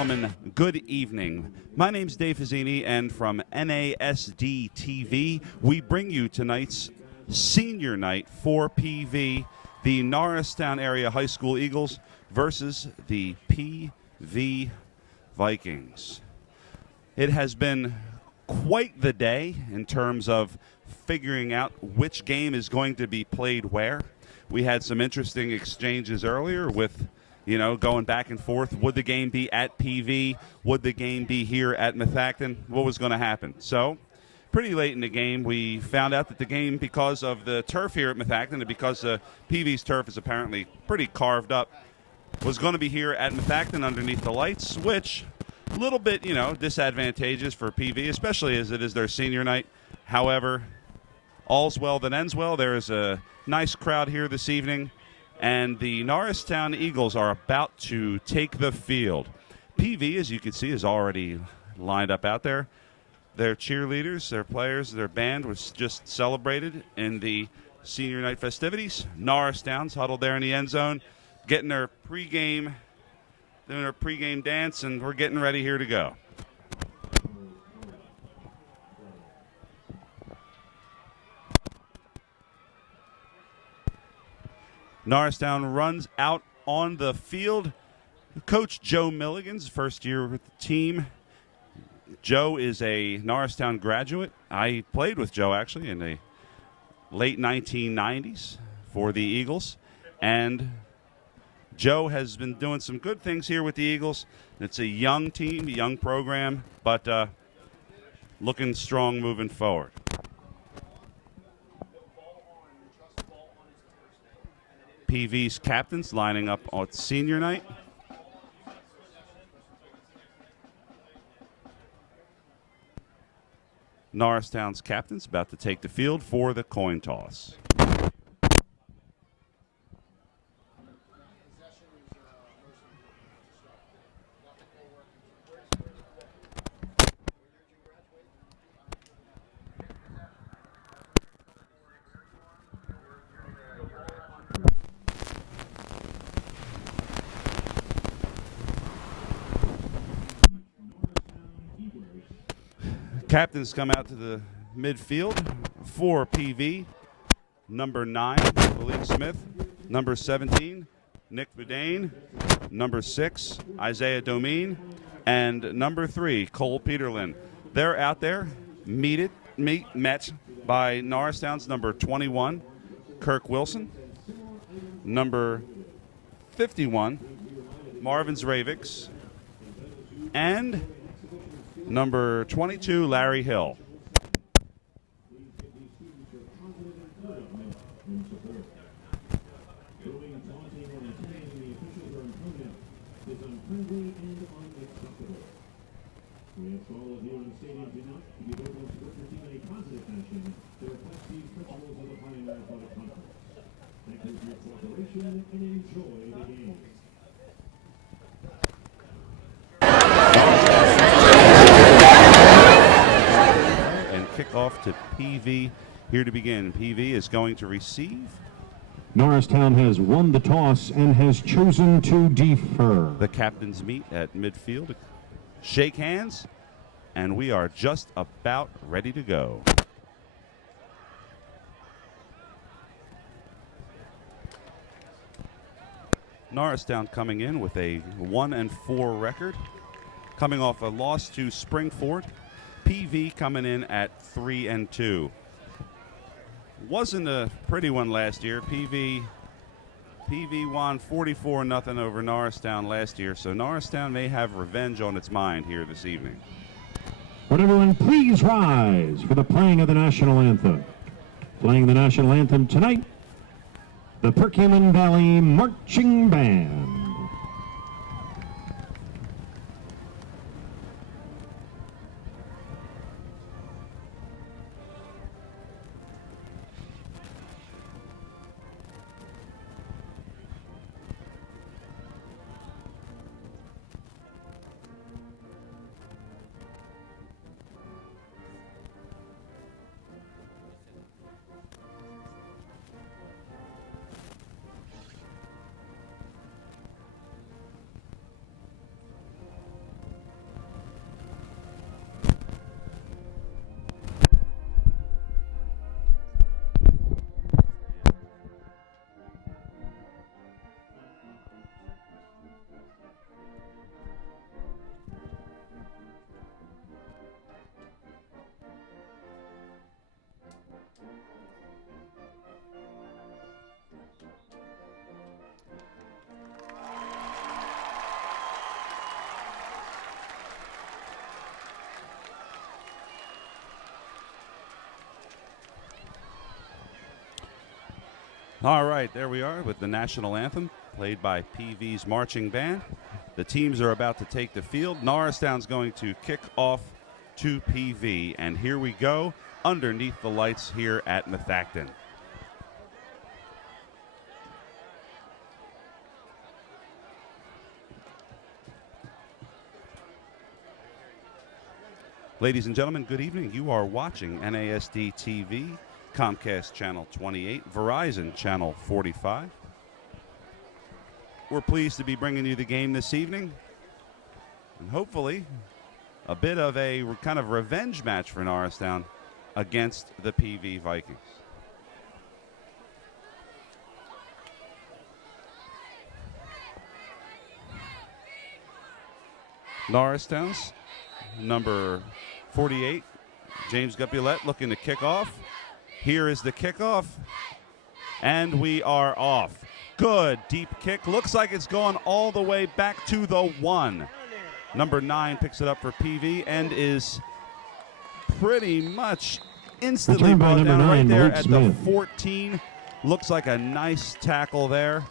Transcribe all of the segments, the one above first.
gentlemen, good evening. My name's Dave Fazzini, and from NASD TV, we bring you tonight's senior night for PV, the Norristown Area High School Eagles versus the PV Vikings. It has been quite the day in terms of figuring out which game is going to be played where. We had some interesting exchanges earlier with, going back and forth. Would the game be at PV? Would the game be here at Methacton? What was going to happen? So, pretty late in the game, we found out that the game, because of the turf here at Methacton and because PV's turf is apparently pretty carved up, was going to be here at Methacton underneath the lights, which a little bit, disadvantageous for PV, especially as it is their senior night. However, all's well that ends well. There is a nice crowd here this evening, and the Norristown Eagles are about to take the field. PV, as you can see, is already lined up out there. Their cheerleaders, their players, their band was just celebrated in the senior night festivities. Norristown's huddled there in the end zone, getting their pregame, doing their pregame dance, and we're getting ready here to go. Norristown runs out on the field. Coach Joe Milligan's first year with the team. Joe is a Norristown graduate. I played with Joe, actually, in the late 1990s for the Eagles. And Joe has been doing some good things here with the Eagles. It's a young team, a young program, but looking strong moving forward. PV's captains lining up on senior night. Norristown's captains about to take the field for the coin toss. Captains come out to the midfield for PV. Number 9, Malik Smith. Number 17, Nick Boudin. Number 6, Isaiah Domine. And number 3, Cole Peterlin. They're out there met by Norristown's number 21, Kirk Wilson. Number 51, Marvin Zravics. And number 22, Larry Hill. Kickoff to PV here to begin. PV is going to receive. Norristown has won the toss and has chosen to defer. The captains meet at midfield, shake hands, and we are just about ready to go. Norristown coming in with a 1-4 record, coming off a loss to Springford. PV coming in at 3-2. Wasn't a pretty one last year. PV won 44-0 over Norristown last year, so Norristown may have revenge on its mind here this evening. Would everyone please rise for the playing of the national anthem? Playing the national anthem tonight, the Perkiomen Valley Marching Band. All right, there we are with the national anthem played by PV's marching band. The teams are about to take the field. Norristown's going to kick off to PV, and here we go underneath the lights here at Methacton. Ladies and gentlemen, good evening. You are watching NASD TV, Comcast Channel 28, Verizon Channel 45. We're pleased to be bringing you the game this evening, and hopefully a bit of a kind of revenge match for Norristown against the PV Vikings. Norristown's number 48, James Gupulette, looking to kick off. Here is the kickoff, and we are off. Good deep kick. Looks like it's gone all the way back to the 1. Number 9 picks it up for PV and is pretty much instantly brought down right there at the 14. Looks like a nice tackle there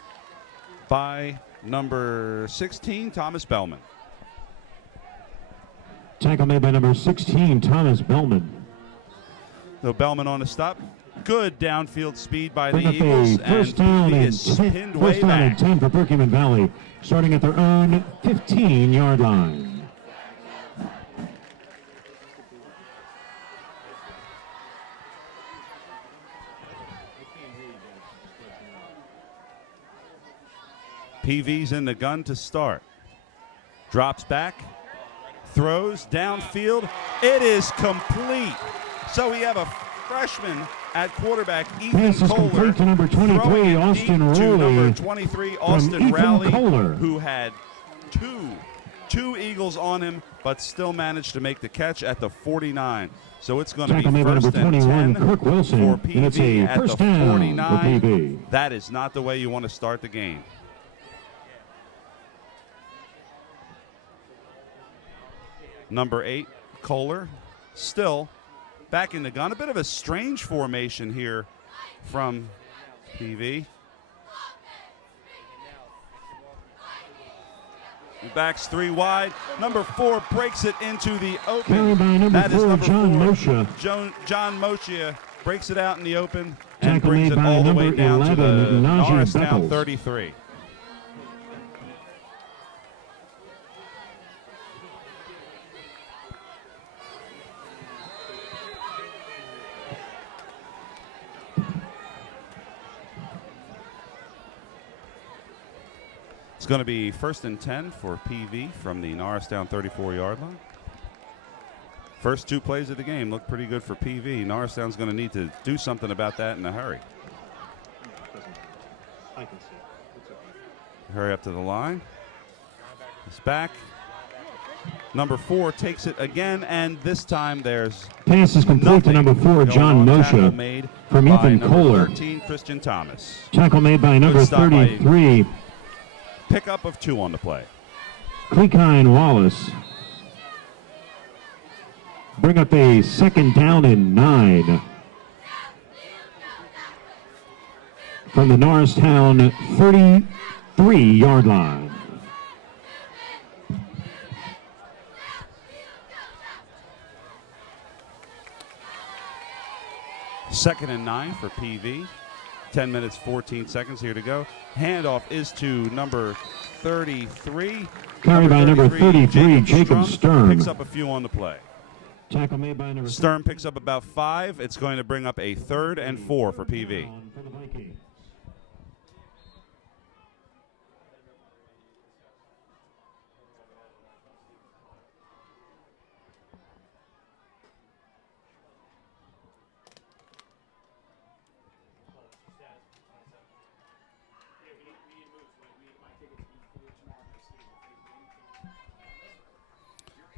by number 16, Thomas Bellman. Tackle made by number 16, Thomas Bellman. So Bellman on the stop. Good downfield speed by Bring the up Eagles, a first down and is pinned way first down back. and 10 for Perkins Valley, starting at their own 15-yard line. PV's in the gun to start. Drops back, throws downfield. It is complete. So we have a freshman at quarterback, Ethan Pass is Kohler, complete to number 23, throwing it Austin deep to Rowley. number 23, Austin Ethan Rowley, Kohler. who had two Eagles on him, but still managed to make the catch at the 49. So it's going to be Tackle made by first number and 21, 10 Kirk Wilson, for and it's PV a at the first down for 49. PV. That is not the way you want to start the game. Number 8, Kohler, still back in the gun. A bit of a strange formation here from PV. He backs 3 wide. Number 4 breaks it into the open. Carried by number That is 4, number John 4. Moshe. John Moshe breaks it out in the open and Tackle brings made it by all the way number down 11, to the Najee Norristown Beckles. 33. It's going to be first and 10 for PV from the Norristown 34-yard line. First 2 plays of the game look pretty good for PV. Norristown's going to need to do something about that in a hurry. Hurry up to the line. It's back. Number 4 takes it again, and this time there's Pass is complete to number 4, John Moshe, from Ethan Kohler. 13, Christian Thomas. Tackle made by number stop by 33, Pickup of 2 on the play. Cleekine Wallace. Bring up a second down and 9 from the Norristown 33-yard line. Second and 9 for PV. 10 minutes, 14 seconds here to go. Handoff is to number 33. Carried by number 33, Jacob Sturm. Picks up a few on the play. Tackle made by number Sturm picks up about 5. It's going to bring up a 3rd and 4 for PV. For the Vikings.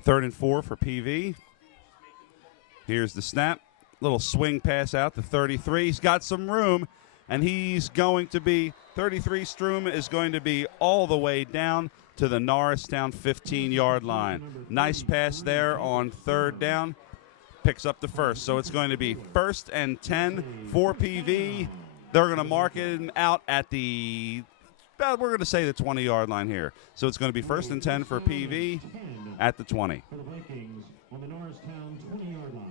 Third and 4 for PV. Here's the snap. Little swing pass out to 33. He's got some room, and he's going to be 33. Sturm is going to be all the way down to the Norristown 15-yard line. Nice pass there on 3rd down. Picks up the first. So it's going to be 1st and 10 for PV. They're going to mark him out at the, we're going to say the 20-yard line here. So it's going to be 1st and 10 for PV at the 20. For the Vikings on the Norristown 20-yard line.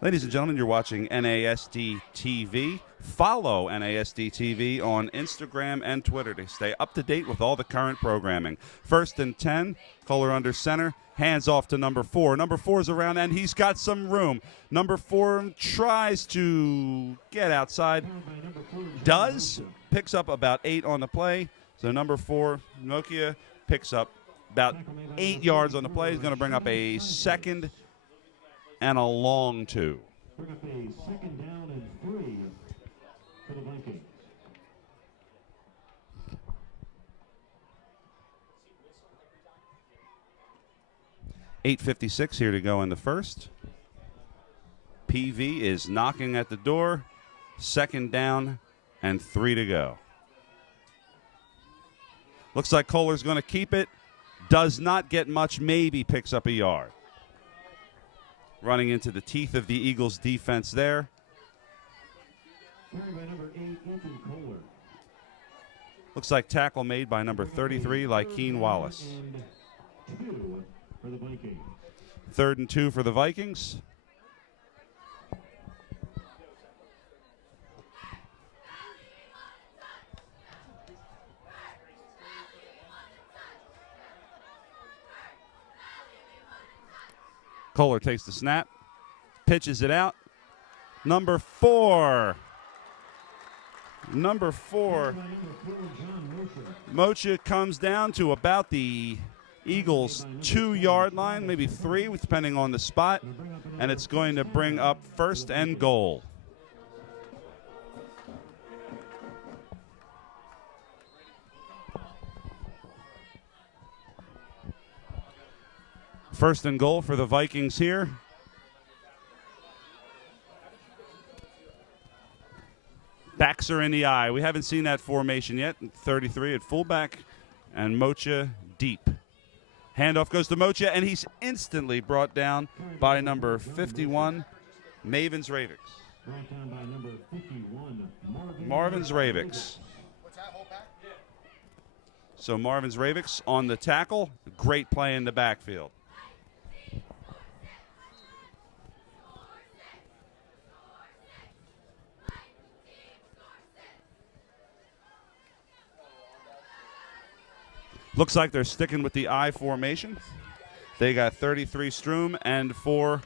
Ladies and gentlemen, you're watching NASD TV. Follow NASD TV on Instagram and Twitter to stay up to date with all the current programming. 1st and 10, Kohler under center, hands off to number 4. Number 4 is around, and he's got some room. Number 4 tries to get outside. Does. Picks up about 8 on the play. So number 4, Nokia, picks up about 8 yards on the play. He's going to bring up a 2nd and a long 2. Bring up a 2nd down and 3 for the Vikings. $8:56 here to go in the first. PV is knocking at the door. 2nd down and 3 to go. Looks like Kohler's going to keep it. Does not get much, maybe picks up a yard. Running into the teeth of the Eagles' defense there. Carried by number 8, Ethan Kohler. Looks like tackle made by number 33, Lykeen Wallace. And 2 for the Vikings. 3rd and 2 for the Vikings. Kohler takes the snap, pitches it out. Number 4. Mocha comes down to about the Eagles' 2-yard line, maybe 3, depending on the spot, and it's going to bring up 1st and goal. First and goal for the Vikings here. Backs are in the eye. We haven't seen that formation yet. 33 at fullback and Mocha deep. Handoff goes to Mocha, and he's instantly brought down by number 51, Mavens Ravix. Brought down by number 51, Marvin's Ravix. So Marvin's Ravix on the tackle. Great play in the backfield. Looks like they're sticking with the I formation. They got 33 Stroom and 4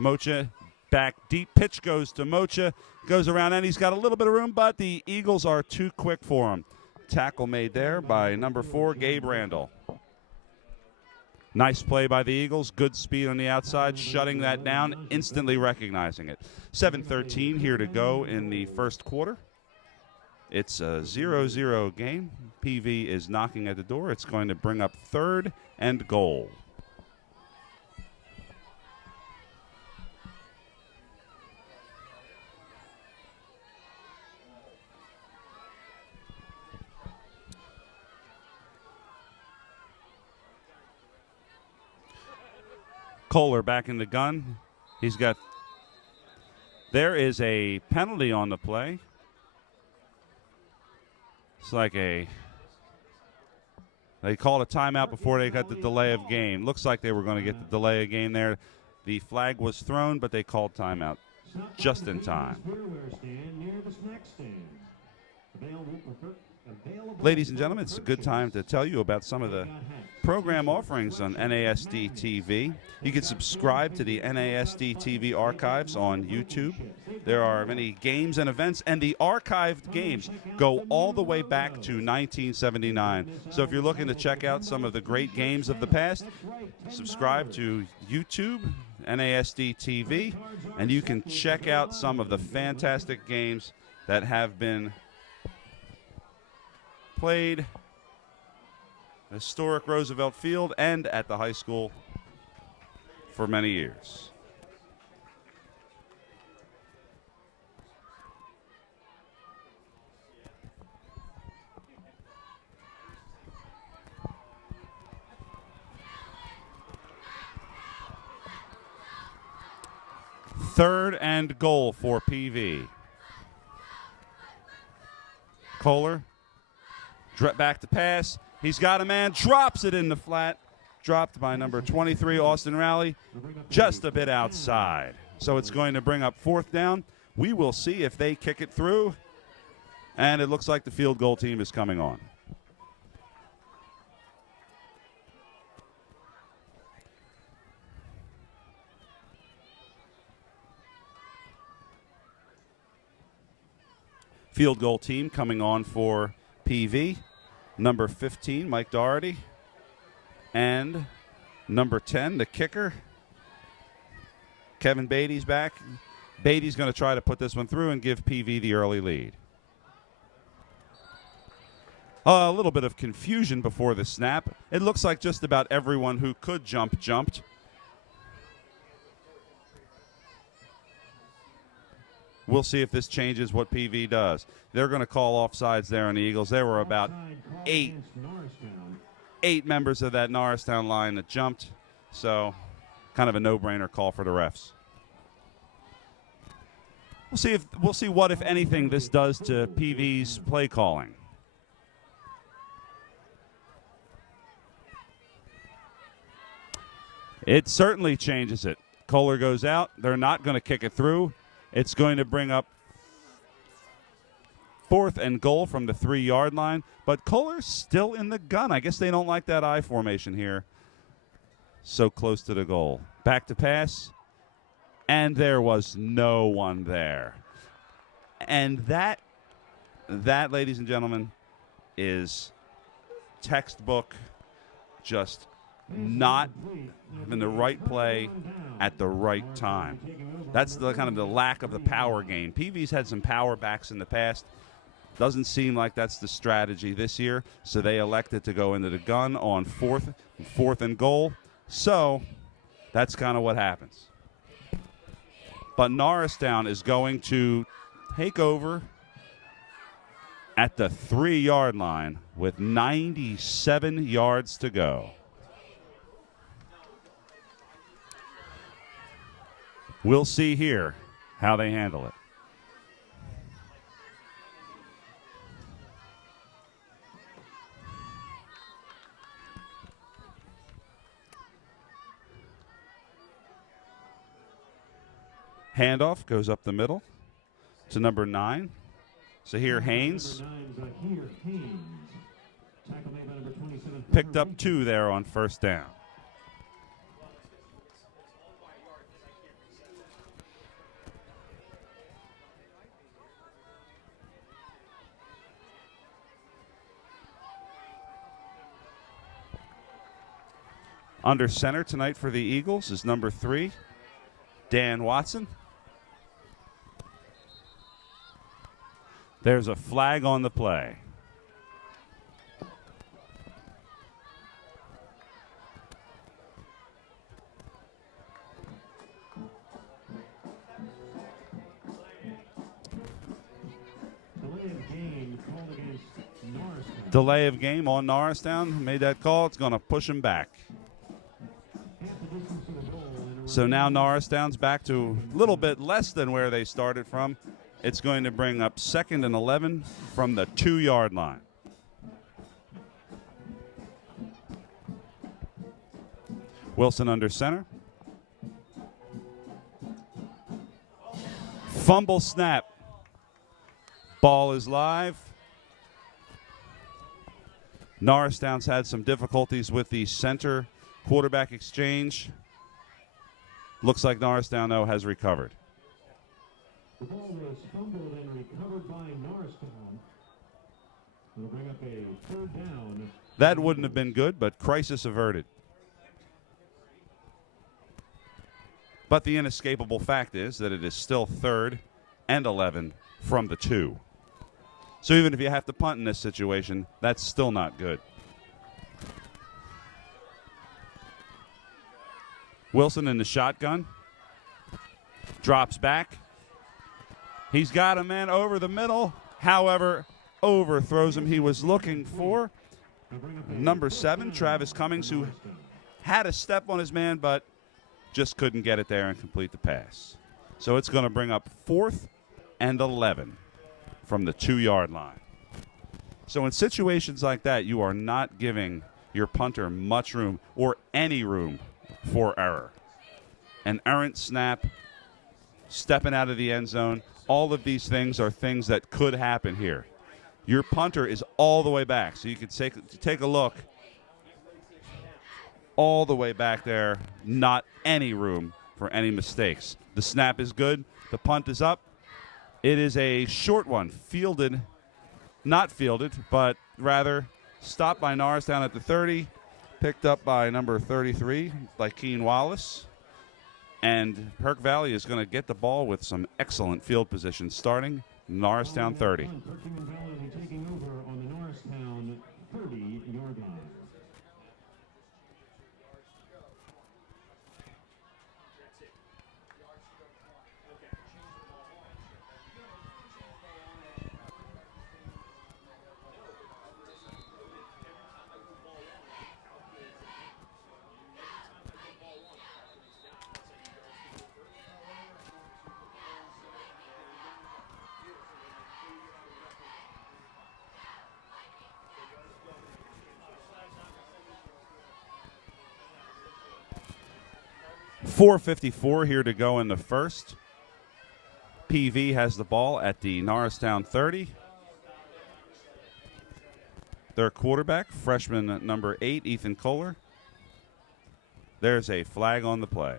Mocha back deep. Pitch goes to Mocha, goes around, and he's got a little bit of room, but the Eagles are too quick for him. Tackle made there by number 4, Gabe Randall. Nice play by the Eagles. Good speed on the outside, shutting that down, instantly recognizing it. 7:13 here to go in the first quarter. It's a 0-0 game. PV is knocking at the door. It's going to bring up 3rd and goal. Kohler back in the gun. There is a penalty on the play. It's like they called a timeout before they got the delay of game. Looks like they were going to get the delay of game there. The flag was thrown, but they called timeout just in time. Ladies and gentlemen, it's a good time to tell you about some of the program offerings on NASD TV. You can subscribe to the NASD TV archives on YouTube. There are many games and events, and the archived games go all the way back to 1979. So if you're looking to check out some of the great games of the past, subscribe to YouTube, NASD TV, and you can check out some of the fantastic games that have been played at historic Roosevelt Field and at the high school for many years. Third and goal for PV. Kohler. Back to pass. He's got a man. Drops it in the flat. Dropped by number 23, Austin Rowley, just a bit outside. So it's going to bring up 4th down. We will see if they kick it through. And it looks like the field goal team is coming on. Field goal team coming on for PV. Number 15, Mike Doherty. And number 10, the kicker, Kevin Beatty's back. Beatty's going to try to put this one through and give PV the early lead. A little bit of confusion before the snap. It looks like just about everyone who could jump jumped. We'll see if this changes what PV does. They're going to call offsides there on the Eagles. There were about 8 members of that Norristown line that jumped. So kind of a no-brainer call for the refs. We'll see what, if anything, this does to PV's play calling. It certainly changes it. Kohler goes out. They're not going to kick it through. It's going to bring up 4th and goal from the 3-yard line. But Kohler's still in the gun. I guess they don't like that I formation here. So close to the goal. Back to pass. And there was no one there. And that, ladies and gentlemen, is textbook, just not in the right play at the right time. That's the kind of the lack of the power game. PV's had some power backs in the past. Doesn't seem like that's the strategy this year, so they elected to go into the gun on 4th and goal. So that's kind of what happens. But Norristown is going to take over at the 3-yard line with 97 yards to go. We'll see here how they handle it. Handoff goes up the middle to number 9. Zahir Haynes. Picked up 2 there on 1st down. Under center tonight for the Eagles is number 3, Dan Watson. There's a flag on the play. Delay of game on Norristown. Made that call. It's going to push him back. So now Norristown's back to a little bit less than where they started from. It's going to bring up 2nd and 11 from the 2-yard line. Wilson under center. Fumble snap. Ball is live. Norristown's had some difficulties with the center quarterback exchange. Looks like Norristown, though, has recovered. The ball was fumbled and recovered by Norristown. It'll bring up a 3rd down. That wouldn't have been good, but crisis averted. But the inescapable fact is that it is still 3rd and 11 from the 2. So even if you have to punt in this situation, that's still not good. Wilson in the shotgun. Drops back. He's got a man over the middle. However, overthrows him. He was looking for number 7, Travis Cummings, who had a step on his man, but just couldn't get it there and complete the pass. So it's going to bring up 4th and 11 from the 2-yard line. So in situations like that, you are not giving your punter much room or any room for error. An errant snap, stepping out of the end zone, all of these things are things that could happen here. Your punter is all the way back, so you can take a look. All the way back there, not any room for any mistakes. The snap is good. The punt is up. It is a short one, not fielded, but rather stopped by Norristown at the 30, picked up by number 33, by Keen Wallace. And Perk Valley is going to get the ball with some excellent field position, starting Norristown 30. Perkins Valley taking over on the Norristown 30-yard line. 4:54 here to go in the first. PV has the ball at the Norristown 30. Their quarterback, freshman number 8, Ethan Kohler. There's a flag on the play.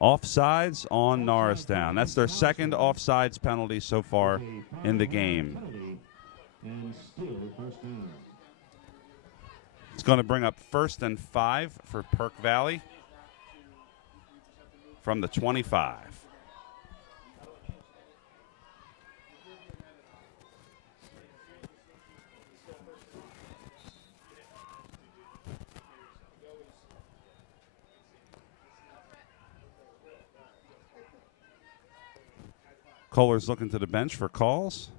Offsides on Norristown. That's their second offsides penalty so far in the game. And still first down. It's going to bring up 1st and 5 for Perk Valley from the 25. Kohler's looking to the bench for calls.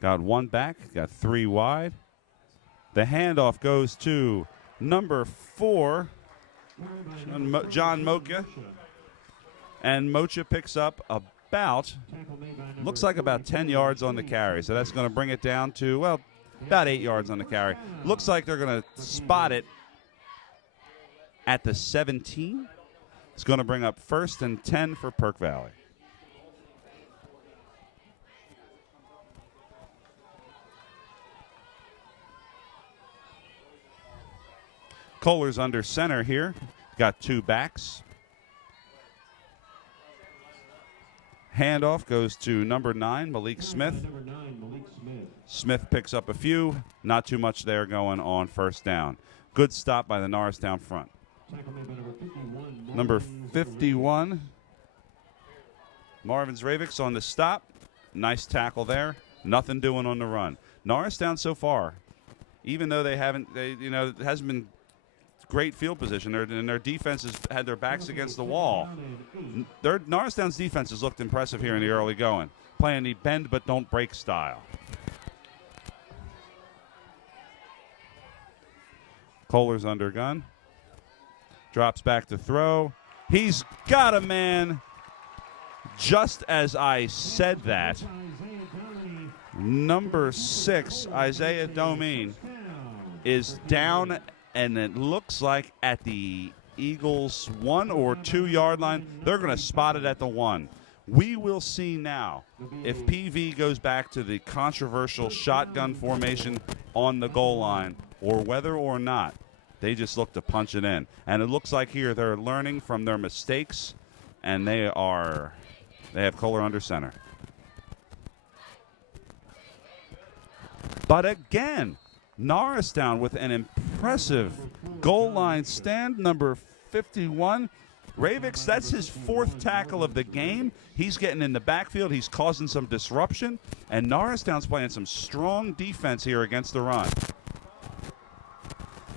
Got one back, got 3 wide. The handoff goes to number 4, John Mocha. And Mocha picks up looks like about 10 yards on the carry. So that's going to bring it down to, well, about 8 yards on the carry. Looks like they're going to spot it at the 17. It's going to bring up 1st and 10 for Perk Valley. Kohler's under center here. Got 2 backs. Handoff goes to number 9, Malik Smith. Smith picks up a few. Not too much there going on 1st down. Good stop by the Norristown front. Number 51, Marvin Zravix on the stop. Nice tackle there. Nothing doing on the run. Norristown so far, even though it hasn't been great field position, and their defense has had their backs against the wall. Norristown's defense has looked impressive here in the early going, playing the bend but don't break style. Kohler's under gun. Drops back to throw. He's got a man. Just as I said that, number 6, Isaiah Domain, is down, and it looks like at the Eagles' 1 or 2 yard line. They're going to spot it at the 1. We will see now if PV goes back to the controversial shotgun formation on the goal line, or whether or not they just look to punch it in. And it looks like here they're learning from their mistakes, and they have Kohler under center. But again, Norristown with an impressive goal line stand. Number 51, Ravix, that's his 4th tackle of the game. He's getting in the backfield. He's causing some disruption. And Norristown's playing some strong defense here against the run.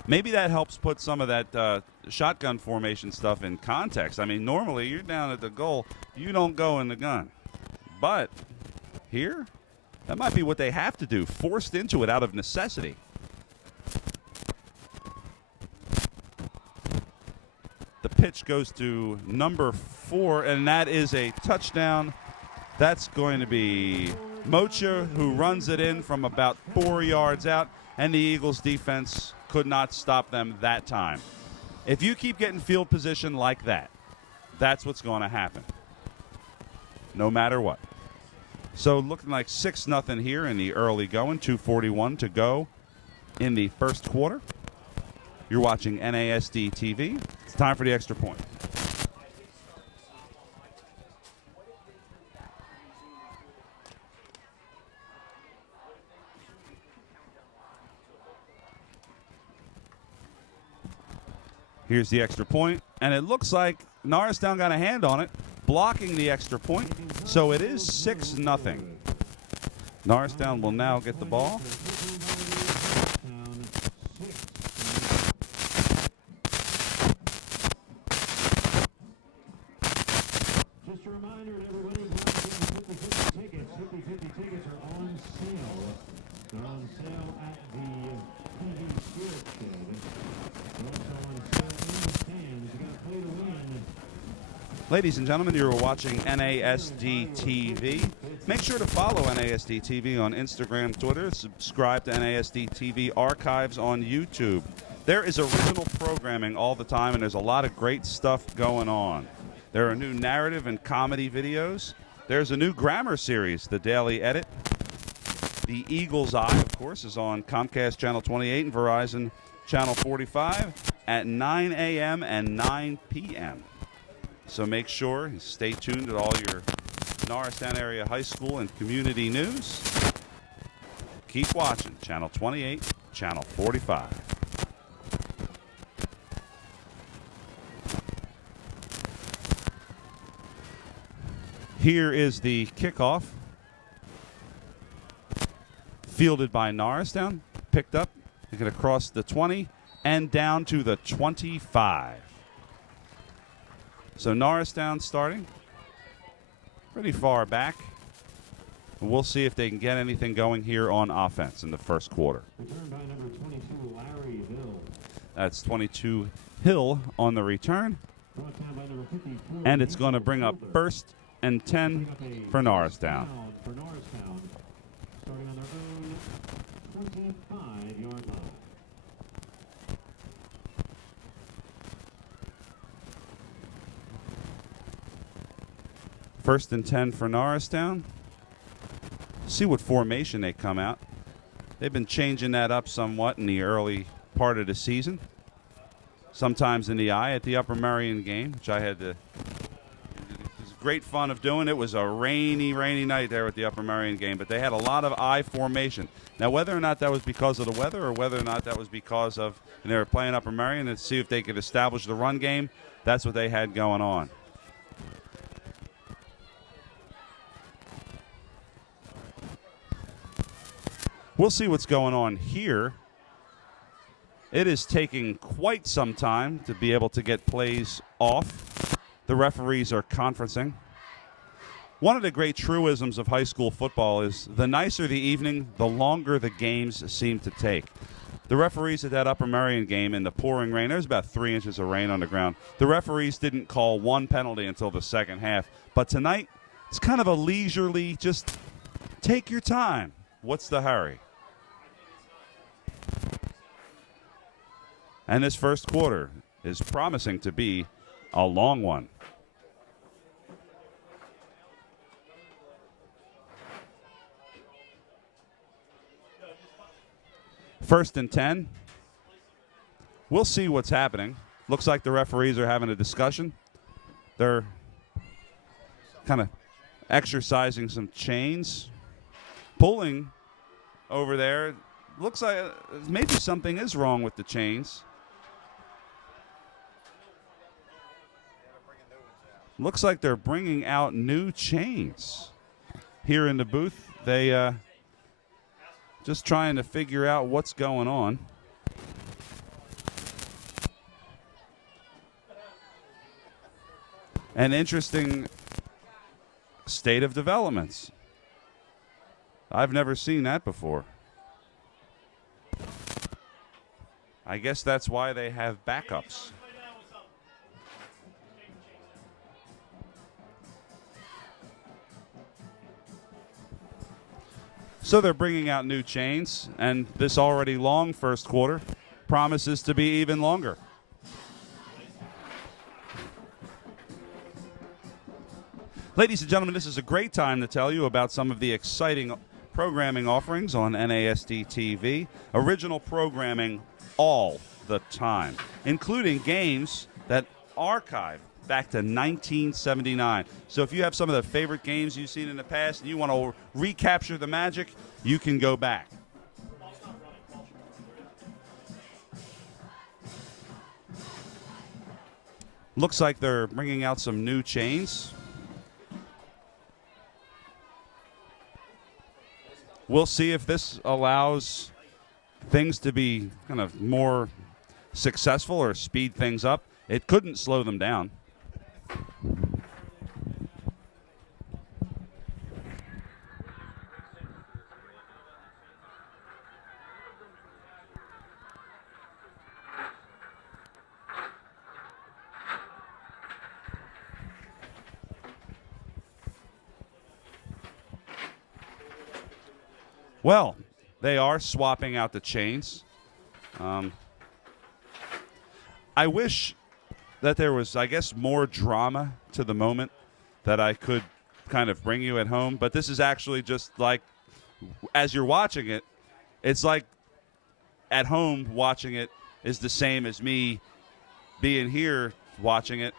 Maybe that helps put some of that shotgun formation stuff in context. I mean, normally you're down at the goal, you don't go in the gun. But here, that might be what they have to do, forced into it out of necessity. The pitch goes to number 4, and that is a touchdown. That's going to be Mocha, who runs it in from about 4 yards out, and the Eagles defense could not stop them that time. If you keep getting field position like that, that's what's going to happen, no matter what. So looking like 6-0 here in the early going, 2:41 to go in the first quarter. You're watching NASD TV. It's time for the extra point. Here's the extra point, and it looks like Norristown got a hand on it, blocking the extra point, so it is 6-0. Norristown will now get the ball. Just a reminder to everybody, 50-50 tickets. 50-50 tickets are on sale. They're on sale at the TV Spirit Shed. They're also on sale in the stands. You got to play to win. Ladies and gentlemen, you're watching NASD TV. Make sure to follow NASD TV on Instagram, Twitter. Subscribe to NASD TV archives on YouTube. There is original programming all the time, and there's a lot of great stuff going on. There are new narrative and comedy videos. There's a new grammar series, The Daily Edit. The Eagle's Eye, of course, is on Comcast Channel 28 and Verizon Channel 45 at 9 a.m. and 9 p.m. So make sure you stay tuned to all your Norristown area high school and community news. Keep watching Channel 28, Channel 45. Here is the kickoff. Fielded by Norristown. Picked up. Taken across the 20 and down to the 25. So Norristown starting pretty far back. And we'll see if they can get anything going here on offense in the first quarter. Return by number 22, Larry Hill. That's 22 Hill on the return. Brought down by number 54. And it's going to bring up first and 10 for Norristown. For Norristown, starting on their own 25-yard line. First and 10 for Norristown. See what formation they come out. They've been changing that up somewhat in the early part of the season. Sometimes in the eye at the Upper Merion game, which I had to. It was great fun of doing. It was a rainy night there at the Upper Merion game, but they had a lot of eye formation. Now, whether or not that was because of the weather or whether or not that was because of and they were playing Upper Merion to see if they could establish the run game, that's what they had going on. We'll see what's going on here. It is taking quite some time to be able to get plays off. The referees are conferencing. One of the great truisms of high school football is the nicer the evening, the longer the games seem to take. The referees at that Upper Merion game in the pouring rain, there was about 3 inches of rain on the ground. The referees didn't call one penalty until the second half. But tonight, it's kind of a leisurely, just take your time. What's the hurry? And this first quarter is promising to be a long one. First and 10. We'll see what's happening. Looks like the referees are having a discussion. They're kind of exercising some chains, pulling over there. Looks like maybe something is wrong with the chains. Looks like they're bringing out new chains here in the booth. They just trying to figure out what's going on. An interesting state of developments. I've never seen that before. I guess that's why they have backups. So they're bringing out new chains, and this already long first quarter promises to be even longer. Ladies and gentlemen, this is a great time to tell you about some of the exciting programming offerings on NASD TV. Original programming all the time, including games that archive back to 1979. So if you have some of the favorite games you've seen in the past and you want to recapture the magic, you can go back. Looks like they're bringing out some new chains. We'll see if this allows things to be kind of more successful or speed things up. It couldn't slow them down. Well, they are swapping out the chains. I wish that there was, I guess, more drama to the moment that I could kind of bring you at home. But this is actually just like, as you're watching it, it's like at home watching it is the same as me being here watching it.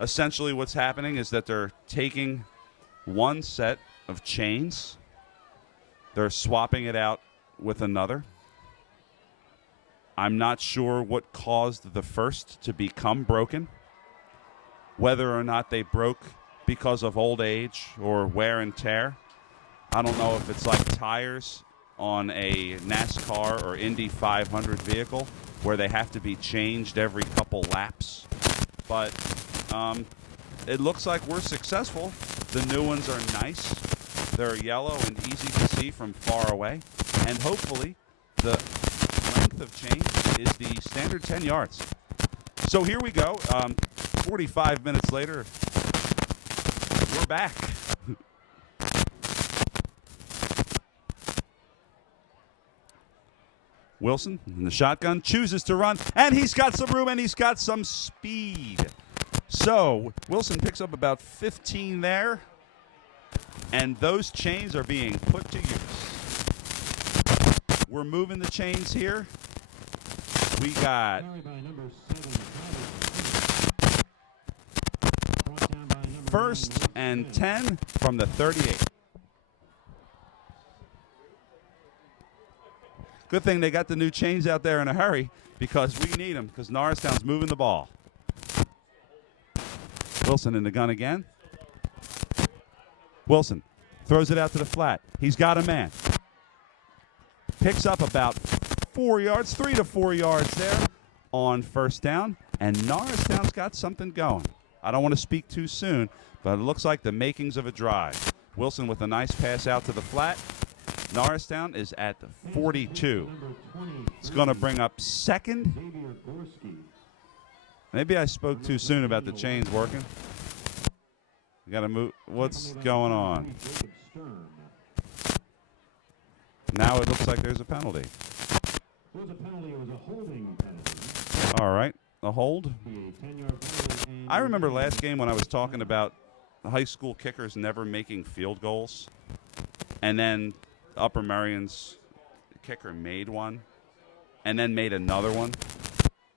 Essentially what's happening is that they're taking one set of chains, they're swapping it out with another. I'm not sure what caused the first to become broken, whether or not they broke because of old age or wear and tear. I don't know if it's like tires on a NASCAR or Indy 500 vehicle where they have to be changed every couple laps. But it looks like we're successful. The new ones are nice. They're yellow and easy to see from far away. And hopefully the length of chain is the standard 10 yards. So here we go. 45 minutes later, we're back. Wilson in the shotgun chooses to run, and he's got some room and he's got some speed. So Wilson picks up about 15 there, and those chains are being put to use. We're moving the chains here. We got first and 10 from the 38. Good thing they got the new chains out there in a hurry because we need them because Norristown's moving the ball. Wilson in the gun again. Wilson throws it out to the flat. He's got a man. Picks up about 4 yards, 3 to 4 yards there on first down. And Norristown's got something going. I don't want to speak too soon, but it looks like the makings of a drive. Wilson with a nice pass out to the flat. Norristown is at the 42. It's going to bring up second. Maybe I spoke too soon about the chains working. We got to move. What's going on? Now it looks like there's a penalty. All right, a hold. I remember last game when I was talking about high school kickers never making field goals, and then Upper Marion's kicker made one and then made another one,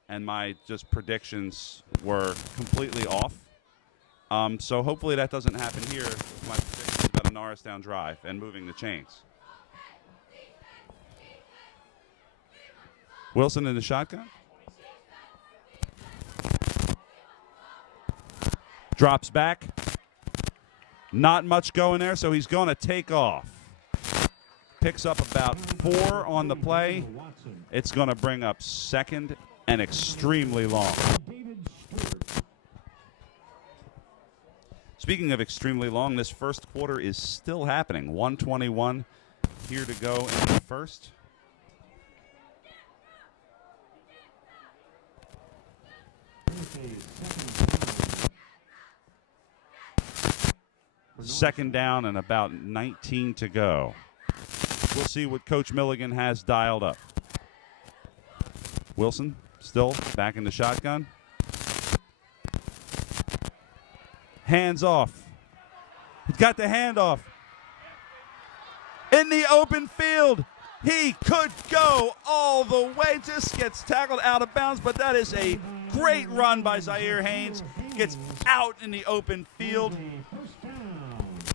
and my just predictions were completely off. So hopefully that doesn't happen here. My predictions about a Norristown drive and moving the chains. Wilson in the shotgun. Drops back. Not much going there, so he's going to take off. Picks up about 4 on the play. It's going to bring up second and extremely long. Speaking of extremely long, this first quarter is still happening. 1:21 here to go in the first. Second down and about 19 to go. We'll see what Coach Milligan has dialed up. Wilson still back in the shotgun. Hands off. He's got the handoff. In the open field. He could go all the way. Just gets tackled out of bounds, but that is a great run by Zaire Haynes. Gets out in the open field.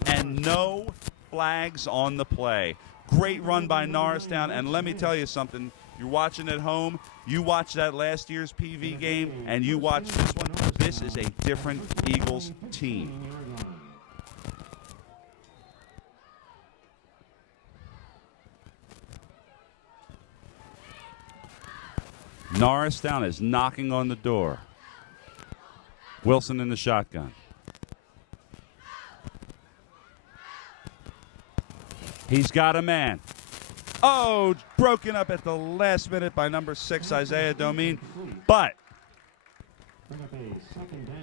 And no flags on the play. Great run by Norristown. And let me tell you something. You're watching at home. You watch that last year's PV game, and you watch this one. This is a different Eagles team. Norristown is knocking on the door. Wilson in the shotgun. He's got a man. Oh, broken up at the last minute by number 6, Isaiah Domin. But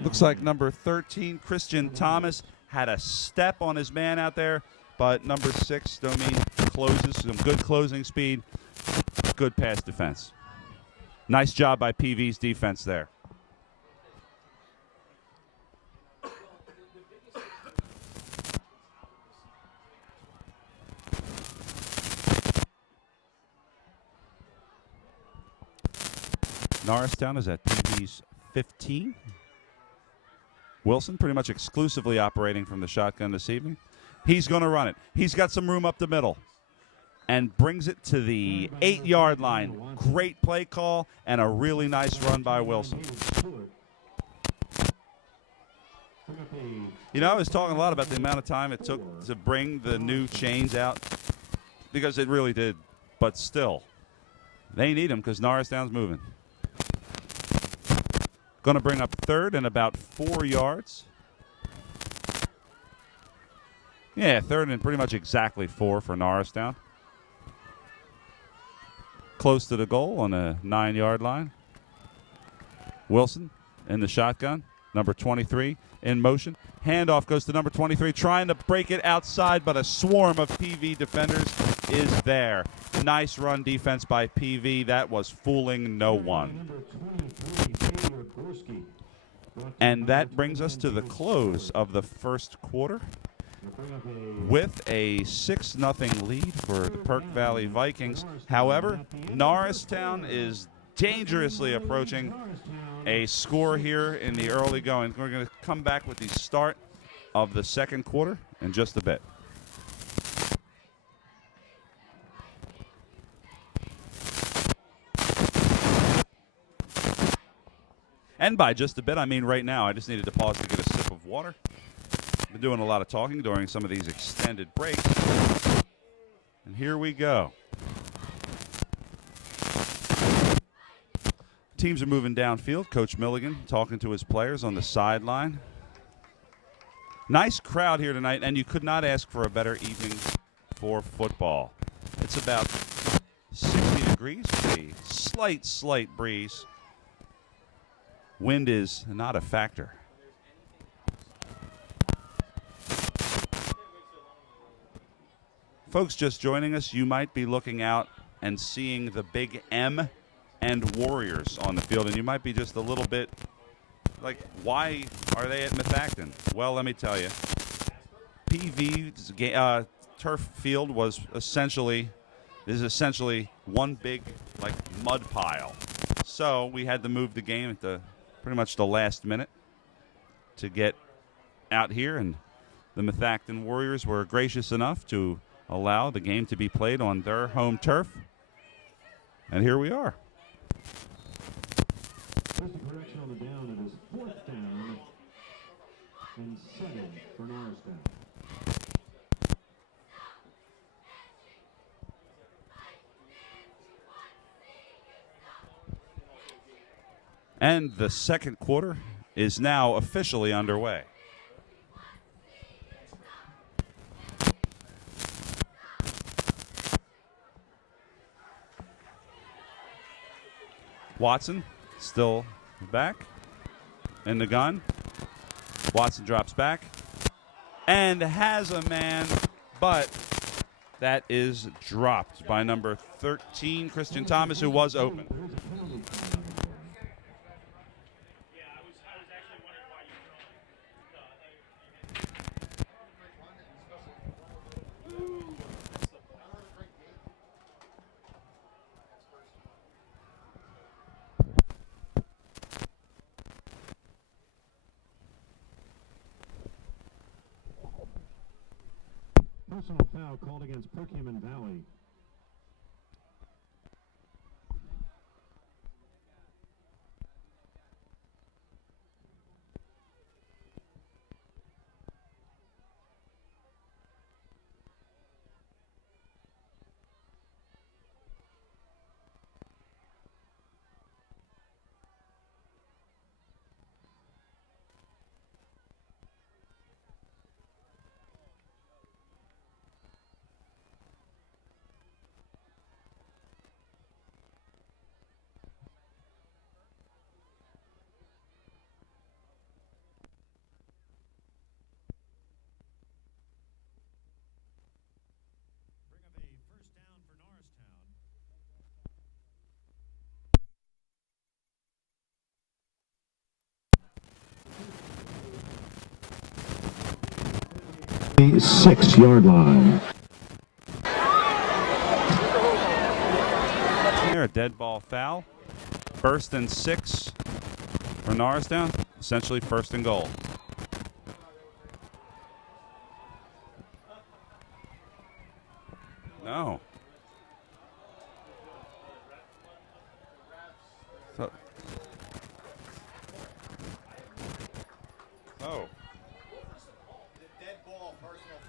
looks like number 13, Christian Thomas, had a step on his man out there. But number 6, Domin, closes. Some good closing speed. Good pass defense. Nice job by PV's defense there. Norristown is at PV's 15. Wilson pretty much exclusively operating from the shotgun this evening. He's going to run it. He's got some room up the middle and brings it to the 8-yard line. Great play call and a really nice run by Wilson. You know, I was talking a lot about the amount of time it took to bring the new chains out, because it really did. But still, they need them because Norristown's moving. Going to bring up third and about 4 yards. Yeah, third and pretty much exactly 4 for Norristown. Close to the goal on the 9-yard line. Wilson in the shotgun. Number 23 in motion. Handoff goes to number 23, trying to break it outside, but a swarm of PV defenders is there. Nice run defense by PV. That was fooling no one. And that brings us to the close of the first quarter with a 6-0 lead for the Perk Valley Vikings. However, Norristown is dangerously approaching a score here in the early going. We're going to come back with the start of the second quarter in just a bit. And by just a bit, I mean right now. I just needed to pause to get a sip of water. I've been doing a lot of talking during some of these extended breaks. And here we go. Teams are moving downfield. Coach Milligan talking to his players on the sideline. Nice crowd here tonight, and you could not ask for a better evening for football. It's about 60 degrees with a slight breeze. Wind is not a factor. Folks just joining us, you might be looking out and seeing the big M and Warriors on the field, and you might be just a little bit like, why are they at Methacton? Well, let me tell you. PV's turf field was essentially one big like mud pile. So we had to move the game at the pretty much the last minute to get out here, and the Methacton Warriors were gracious enough to allow the game to be played on their home turf. And here we are. Just a correction on the down. It is 4th down and 7 for Norristown. And the second quarter is now officially underway. Watson still back in the gun. Watson drops back. and has a man, but that is dropped by number 13, Christian Thomas, who was open. Personal foul called against Perkins Valley. Bring up a first down for Norristown. 6-yard line. Here, a dead ball foul. 1st and 6 for Norristown. Essentially 1st and goal. No.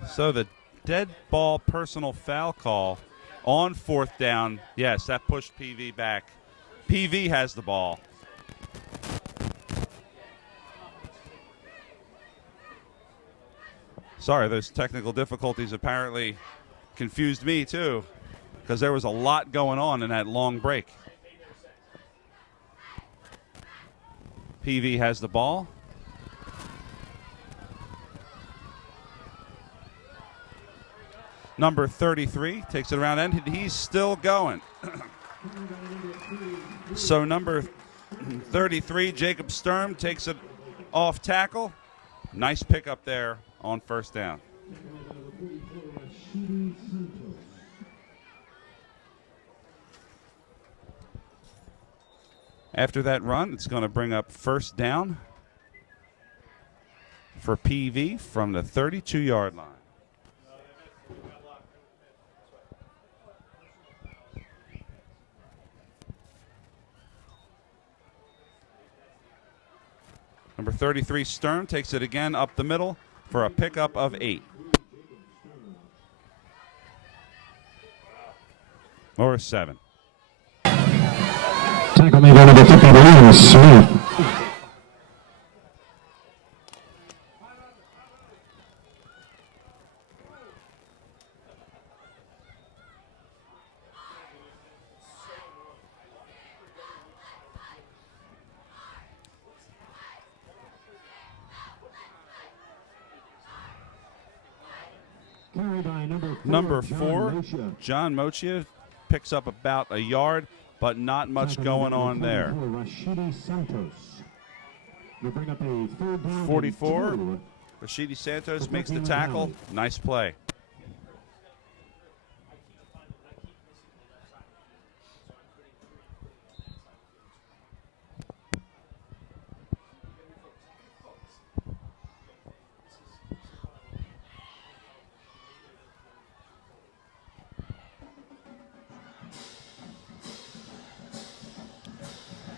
So the dead ball personal foul call on 4th down. Yes, that pushed PV back. PV has the ball. Sorry, those technical difficulties apparently confused me too, because there was a lot going on in that long break. PV has the ball. Number 33 takes it around end. He's still going. So number 33, Jacob Sturm, takes it off tackle. Nice pickup there on 1st down. After that run, it's going to bring up 1st down for PV from the 32-yard line. Number 33, Stern, takes it again up the middle for a pickup of 8. Or 7. Tackle made by number 51, Smith. Number 4, John Mochia, picks up about a yard, but not much going on there. 44, Rashidi Santos makes the tackle. Nice play.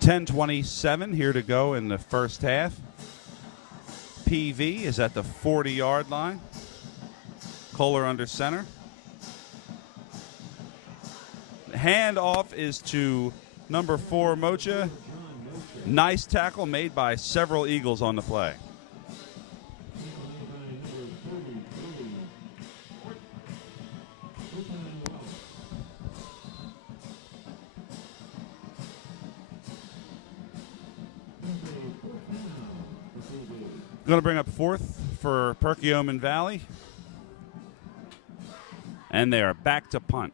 .10:27 here to go in the first half. PV is at the 40-yard line. Kohler under center. Handoff is to number 4, Mocha. Nice tackle made by several Eagles on the play. Going to bring up 4th for Perkiomen Valley. And they are back to punt.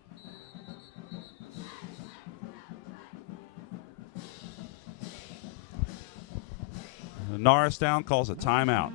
Norristown calls a timeout.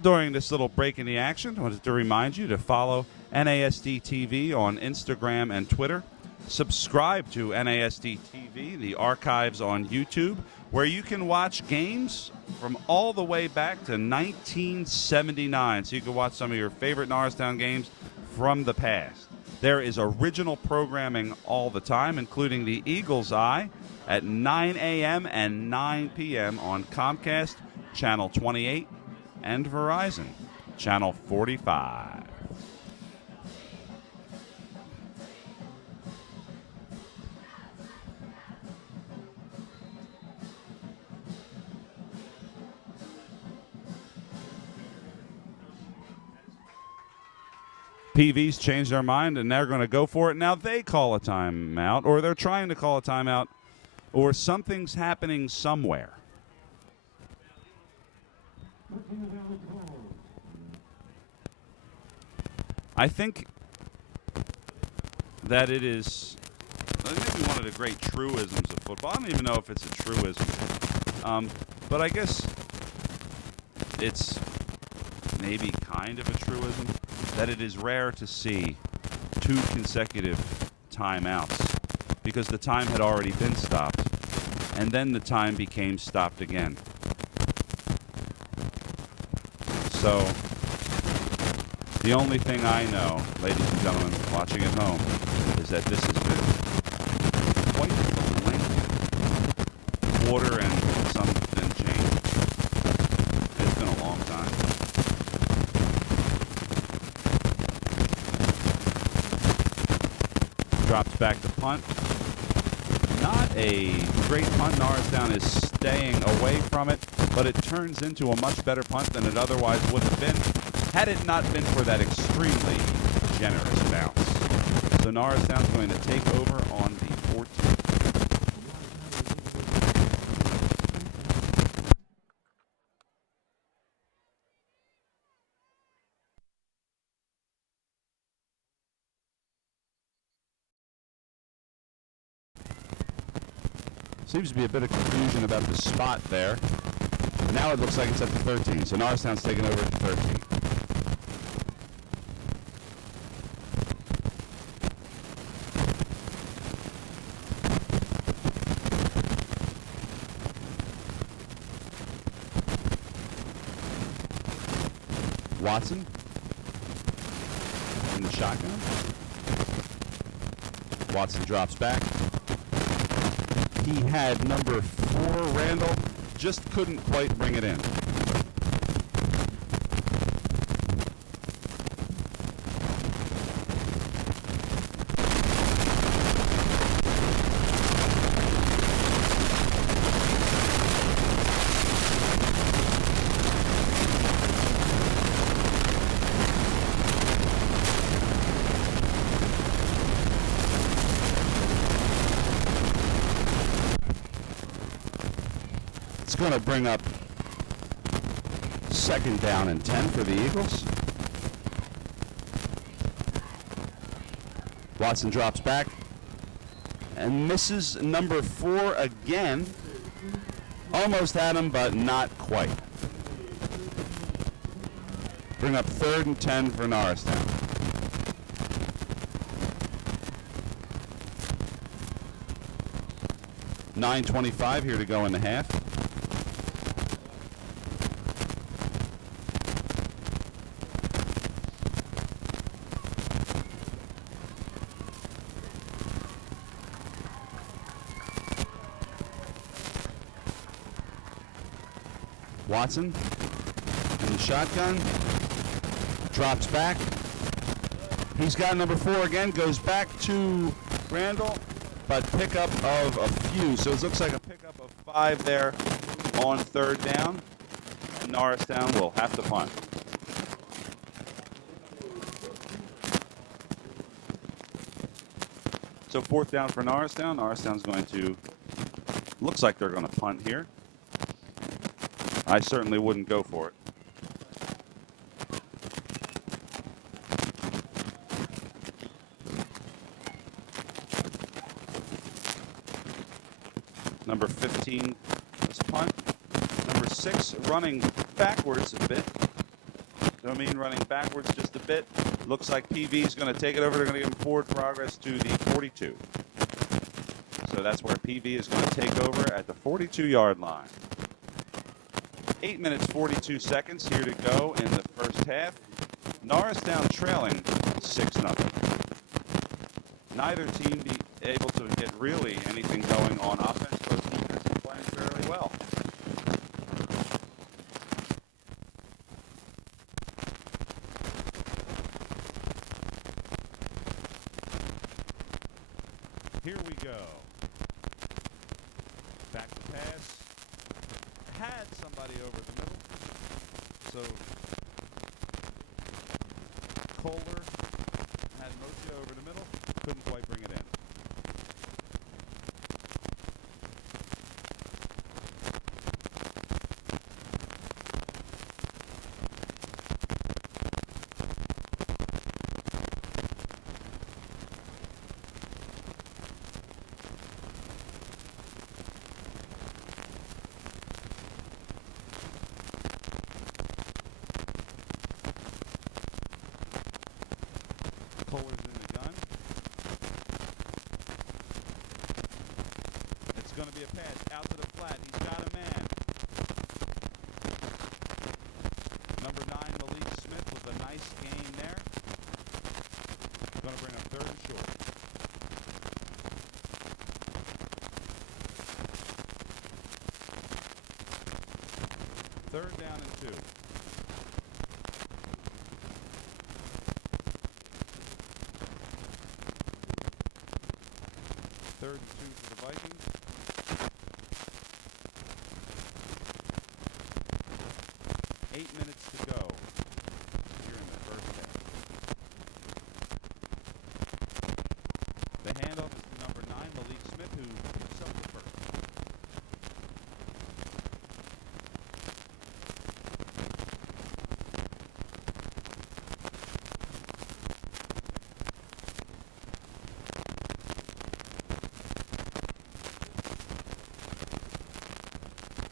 During this little break in the action, I wanted to remind you to follow NASD TV on Instagram and Twitter. Subscribe to NASD TV, the archives on YouTube, where you can watch games from all the way back to 1979. So you can watch some of your favorite Norristown games from the past. There is original programming all the time, including the Eagle's Eye at 9 a.m. and 9 p.m. on Comcast, Channel 28, and Verizon, Channel 45. PV's changed their mind, and they're going to go for it. Now they call a timeout, or they're trying to call a timeout, or something's happening somewhere. I think that it is maybe one of the great truisms of football. I don't even know if it's a truism, but I guess it's maybe kind of a truism that it is rare to see 2 consecutive timeouts because the time had already been stopped, and then the time became stopped again. So the only thing I know, ladies and gentlemen watching at home, is that this has been quite a lengthy quarter and some and change. It's been a long time. Drops back to punt. Not a great punt. Norristown is staying away from it, but it turns into a much better punt than it otherwise would have been had it not been for that extremely generous bounce. So Norristown's going to take over on the 14th. Seems to be a bit of confusion about the spot there. Now it looks like it's at the 13, so Norristown's taking over at the 13. Watson in the shotgun. Watson drops back. He had number 4, Randall, just couldn't quite bring it in. It's going to bring up 2nd down and 10 for the Eagles. Watson drops back and misses number 4 again. Almost had him, but not quite. Bring up 3rd and 10 for Norristown. $9:25 here to go in the half. Watson in the shotgun, drops back. He's got number 4 again, goes back to Randall, but pickup of a few. So it looks like a pickup of 5 there on 3rd down. and Norristown will have to punt. So 4th down for Norristown. Norristown's going to, looks like they're going to punt here. I certainly wouldn't go for it. Number 15 is punt. Number 6 running backwards a bit. I mean running backwards just a bit. Looks like PV is going to take it over. They're going to give him forward progress to the 42. So that's where PV is going to take over at the 42-yard line. 8 minutes, 42 seconds here to go in the first half. Norristown trailing 6-0. Neither team be able to get really anything going on offense. Both teams are playing fairly well. Here we go. Back to pass. Had somebody over the middle. So Kohler had Mocha over the middle. Couldn't quite bring it in. Kohler's in the gun. It's going to be a pass out to the flat. He's got a man. Number 9, Malik Smith, with a nice gain there. Going to bring up 3rd and short. Third down and 2. Third and 2 for the Vikings. Eight minutes to go here in the first half. The handoff is to number 9, Malik Smith, who picks up the first.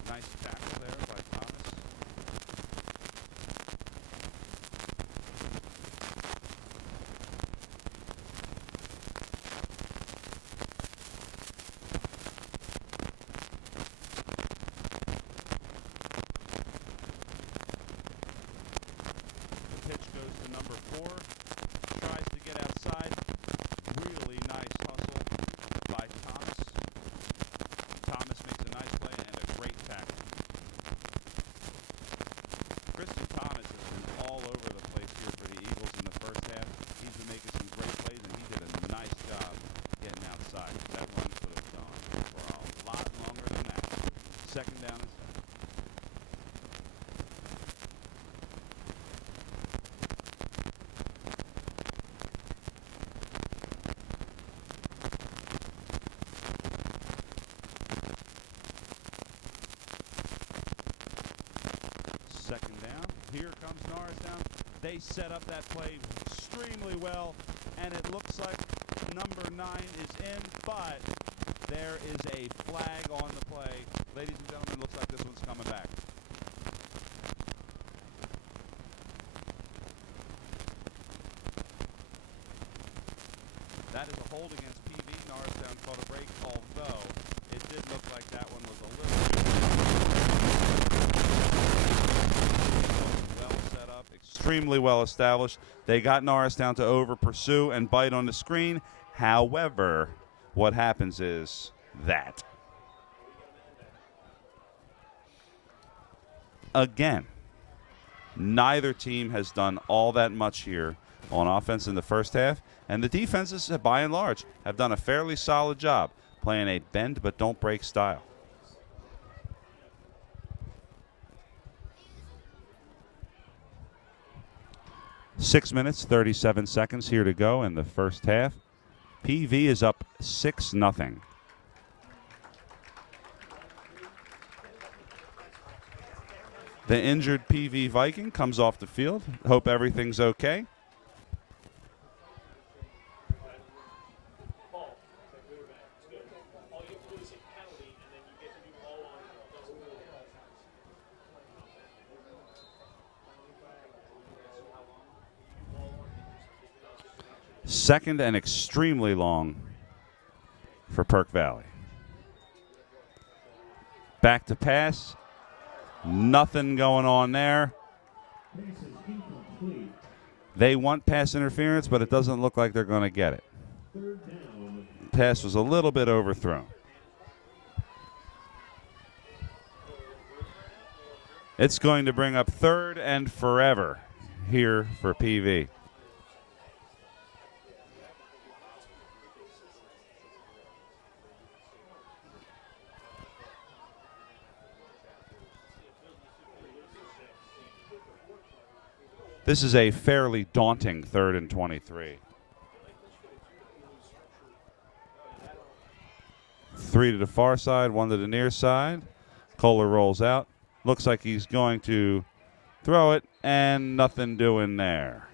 Nice tackle there by Thomas. The pitch goes to number 4. Tries to get outside. Really nice hustle by Thomas. Thomas makes a nice play and a great tackle. Christian Thomas has been all over the place here for the Eagles in the first half. He's been making some great plays, and he did a nice job getting outside. That run could have gone for a lot longer than that. Second down and 7. Second down. Here comes Norristown. They set up that play extremely well, and it looks like number 9 is in, but there is a flag on the play. Ladies and gentlemen, looks like this one's coming back. That is a hold against PV. Norristown caught a break, although it did look like that one was a little well set up, extremely well established. They got Norristown to over pursue and bite on the screen. However, what happens is that. Again, neither team has done all that much here on offense in the first half, and the defenses, by and large, have done a fairly solid job playing a bend but don't break style. 6 minutes, 37 seconds here to go in the first half. PV is up 6-0. The injured PV Viking comes off the field. Hope everything's okay. Second and extremely long for Perk Valley. Back to pass. Nothing going on there. They want pass interference, but it doesn't look like they're going to get it. Pass was a little bit overthrown. It's going to bring up third and forever here for PV. This is a fairly daunting 3rd and 23. 3 to the far side, 1 to the near side. Kohler rolls out. Looks like he's going to throw it, and nothing doing there.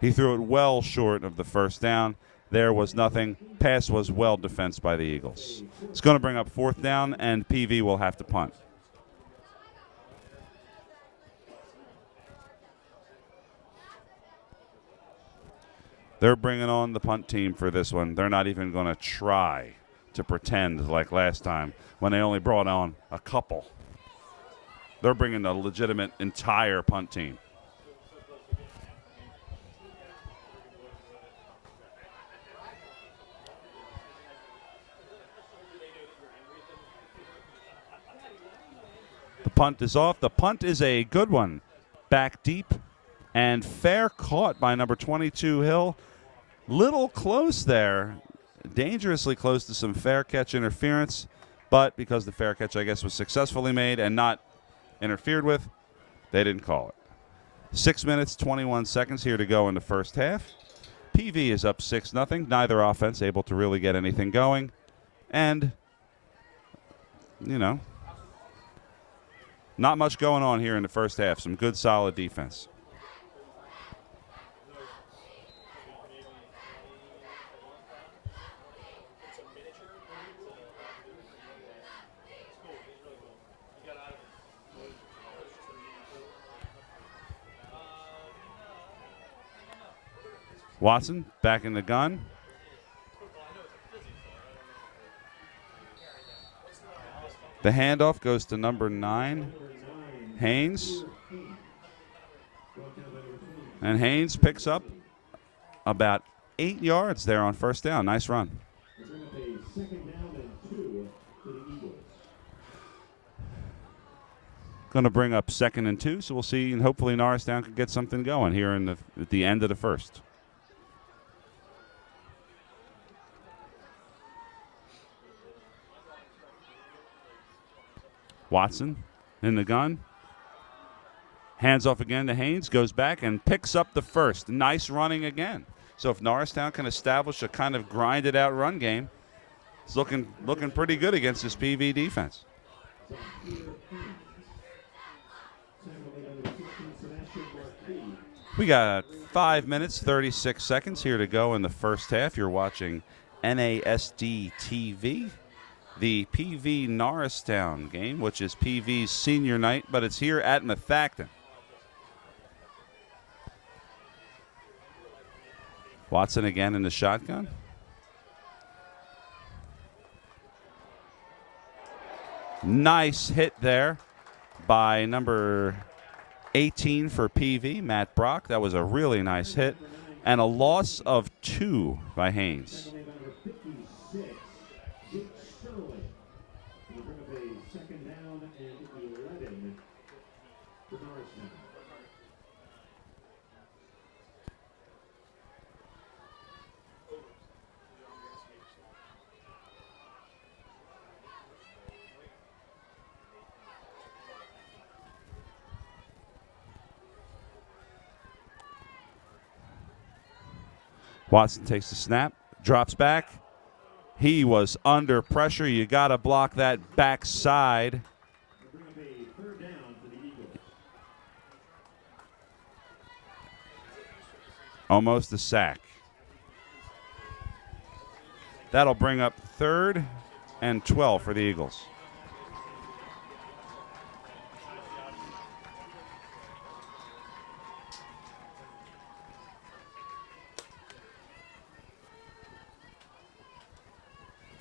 He threw it well short of the first down. There was nothing. Pass was well defensed by the Eagles. It's going to bring up 4th down, and PV will have to punt. They're bringing on the punt team for this one. They're not even going to try to pretend like last time when they only brought on a couple. They're bringing the legitimate entire punt team. The punt is off. The punt is a good one. Back deep and fair caught by number 22 Hill. Little close there, dangerously close to some fair catch interference, but because the fair catch, I guess, was successfully made and not interfered with, they didn't call it. 6 minutes, 21 seconds here to go in the first half. PV is up 6-0. Neither offense able to really get anything going. And, you know, not much going on here in the first half. Some good, solid defense. Watson back in the gun. The handoff goes to number 9, Haynes. And Haynes picks up about 8 yards there on first down. Nice run. Going to bring up 2nd and 2, so we'll see, and hopefully Norristown can get something going here at the end of the first. Watson in the gun. Hands off again to Haynes, goes back and picks up the first. Nice running again. So if Norristown can establish a kind of grinded out run game, it's looking pretty good against this PV defense. We got 5 minutes, 36 seconds here to go in the first half. You're watching NASD TV. The PV Norristown game, which is PV's senior night, but it's here at Methacton. Watson again in the shotgun. Nice hit there by number 18 for PV, Matt Brock. That was a really nice hit. And a loss of 2 by Haynes. Watson takes the snap, drops back. He was under pressure. You got to block that backside. Bring up a third down for the Eagles. Almost a sack. That'll bring up 3rd and 12 for the Eagles.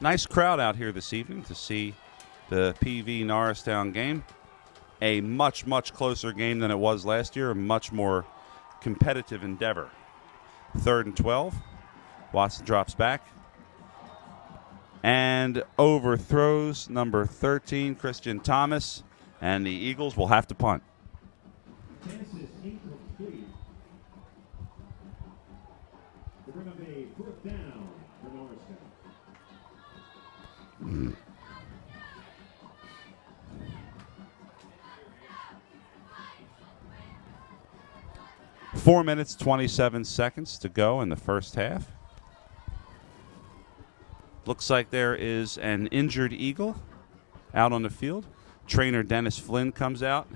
Nice crowd out here this evening to see the PV Norristown game. A much, much closer game than it was last year. A much more competitive endeavor. 3rd and 12. Watson drops back and overthrows number 13, Christian Thomas, and the Eagles will have to punt. Pass is incomplete. To bring up a 4th down for Norristown. 4 minutes, 27 seconds to go in the first half. Looks like there is an injured Eagle out on the field. Trainer Dennis Flynn comes out.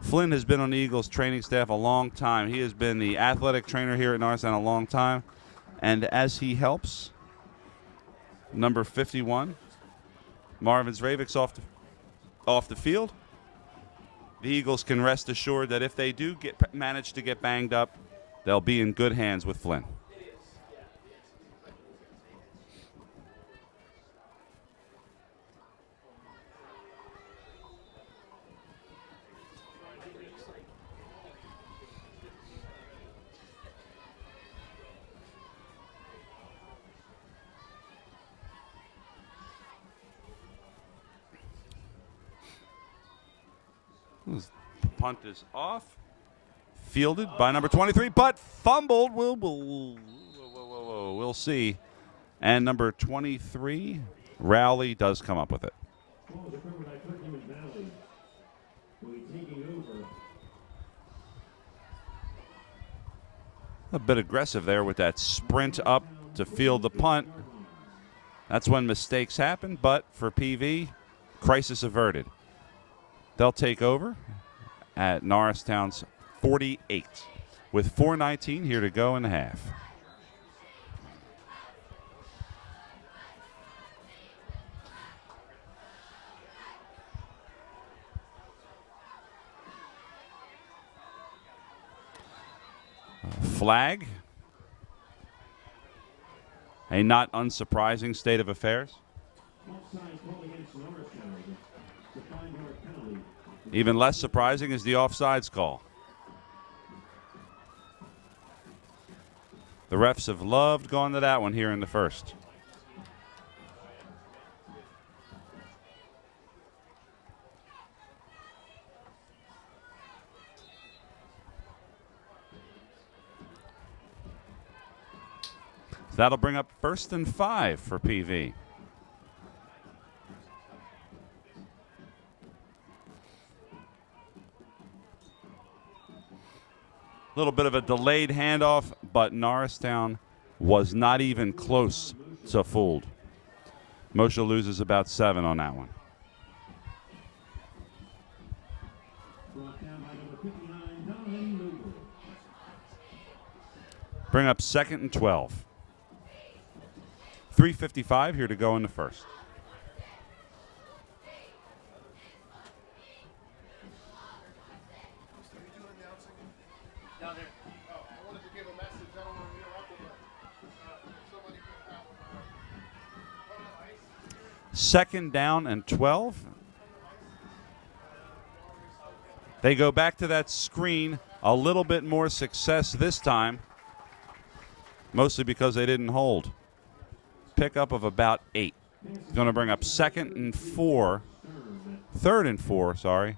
Flynn has been on the Eagles training staff a long time. He has been the athletic trainer here at Norristown a long time. And as he helps, number 51, Marvin Zravic's off the field, the Eagles can rest assured that if they do manage to get banged up, they'll be in good hands with Flynn. Punt is off. Fielded by number 23, but fumbled. We'll see. And number 23, Rowley, does come up with it. Ball is recovered by Kirkland Valley. Will be taking over. A bit aggressive there with that sprint up to field the punt. That's when mistakes happen, but for PV, crisis averted. They'll take over at Norristown's 48 with 4:19 here to go in the half. Flag. A not unsurprising state of affairs. Offside called against Norristown. The 5-yard penalty. Even less surprising is the offsides call. The refs have loved going to that one here in the first. So that'll bring up 1st and 5 for PV. Little bit of a delayed handoff, but Norristown was not even close to fooled. Moshe loses about 7 on that one. Brought down by number 59, Donovan Noble. Bring up 2nd and 12. 3:55 here to go in the first. Second down and 12. They go back to that screen. A little bit more success this time, mostly because they didn't hold. Pickup of about 8. Going to bring up 2nd and 4. 3rd and 4, sorry.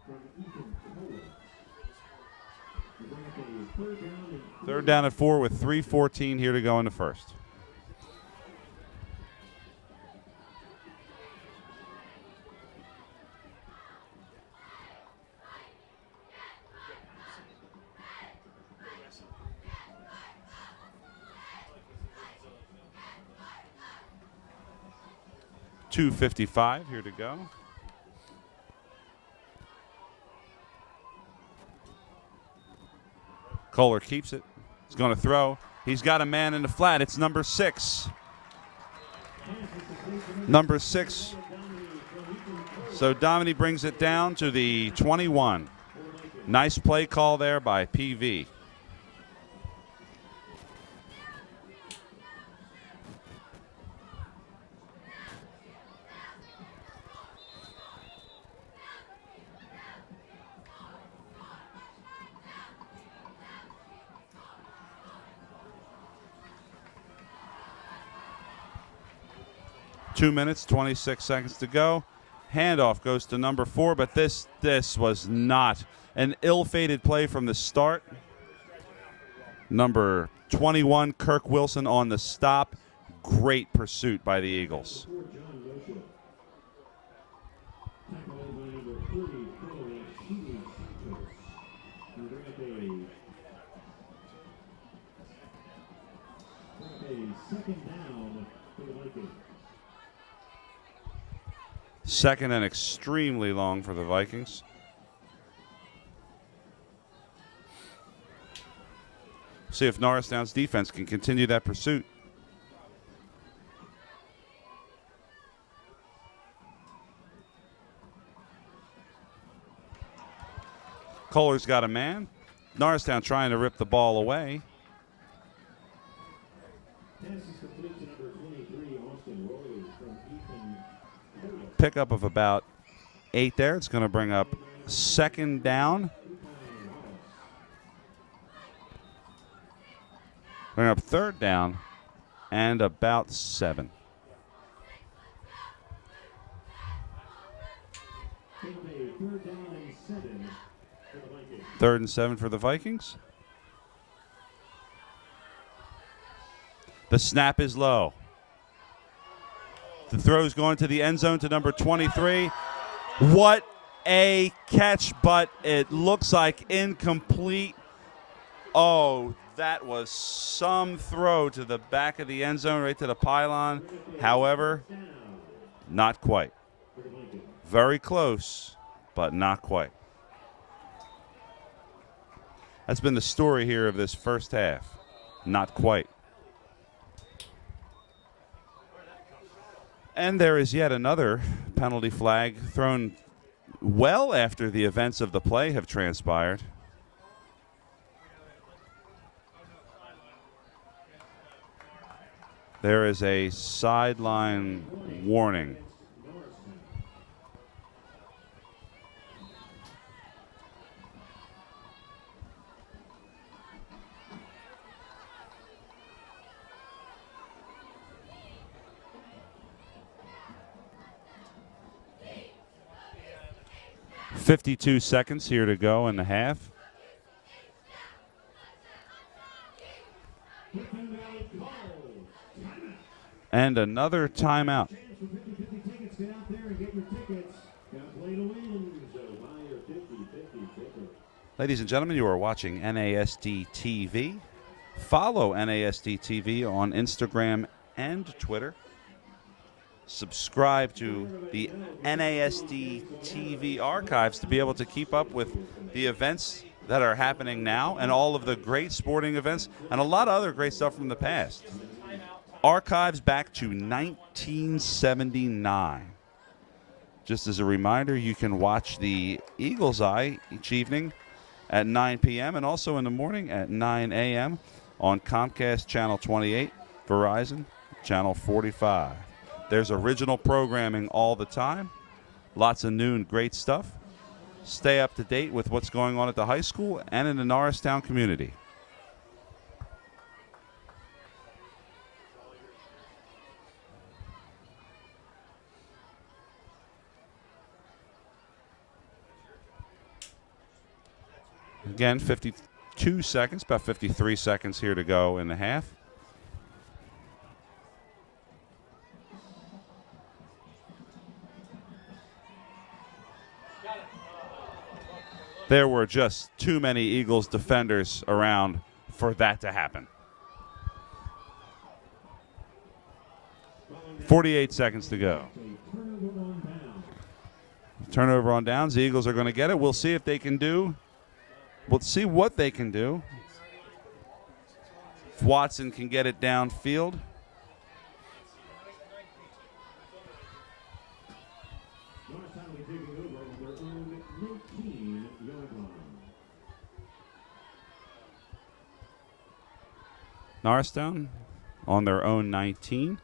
3rd down at 4 with 3:14 here to go in the first. 2:55 here to go. Kohler keeps it. He's going to throw. He's got a man in the flat. It's number 6. Number 6. So Domini brings it down to the 21. Nice play call there by PV. Two minutes, 26 seconds to go. Handoff goes to number 4, but this was not an ill-fated play from the start. Number 21, Kirk Wilson on the stop. Great pursuit by the Eagles. Second and extremely long for the Vikings. See if Norristown's defense can continue that pursuit. Kohler's got a man. Norristown trying to rip the ball away. Pickup of about 8 there. It's going to bring up second down. Bring up third down and about 7. Third and 7 for the Vikings. The snap is low. The throw's going to the end zone to number 23. What a catch, but it looks like incomplete. Oh, that was some throw to the back of the end zone, right to the pylon. However, not quite. Very close, but not quite. That's been the story here of this first half. Not quite. And there is yet another penalty flag thrown well after the events of the play have transpired. There is a sideline warning. .52 seconds here to go in the half. And another timeout. Ladies and gentlemen, you are watching NASD TV. Follow NASD TV on Instagram and Twitter. Subscribe to the NASD TV archives to be able to keep up with the events that are happening now and all of the great sporting events and a lot of other great stuff from the past. Archives back to 1979. Just as a reminder, you can watch the Eagle's Eye each evening at 9 p.m. and also in the morning at 9 a.m. on Comcast Channel 28, Verizon Channel 45. There's original programming all the time. Lots of new and great stuff. Stay up to date with what's going on at the high school and in the Norristown community. Again, 52 seconds, about 53 seconds here to go in the half. There were just too many Eagles defenders around for that to happen. 48 seconds to go. Turnover on downs. The Eagles are going to get it. We'll see if they can do. We'll see what they can do. If Watson can get it downfield. Norristown will be taking over on their own 19-yard line. Norristown on their own 19.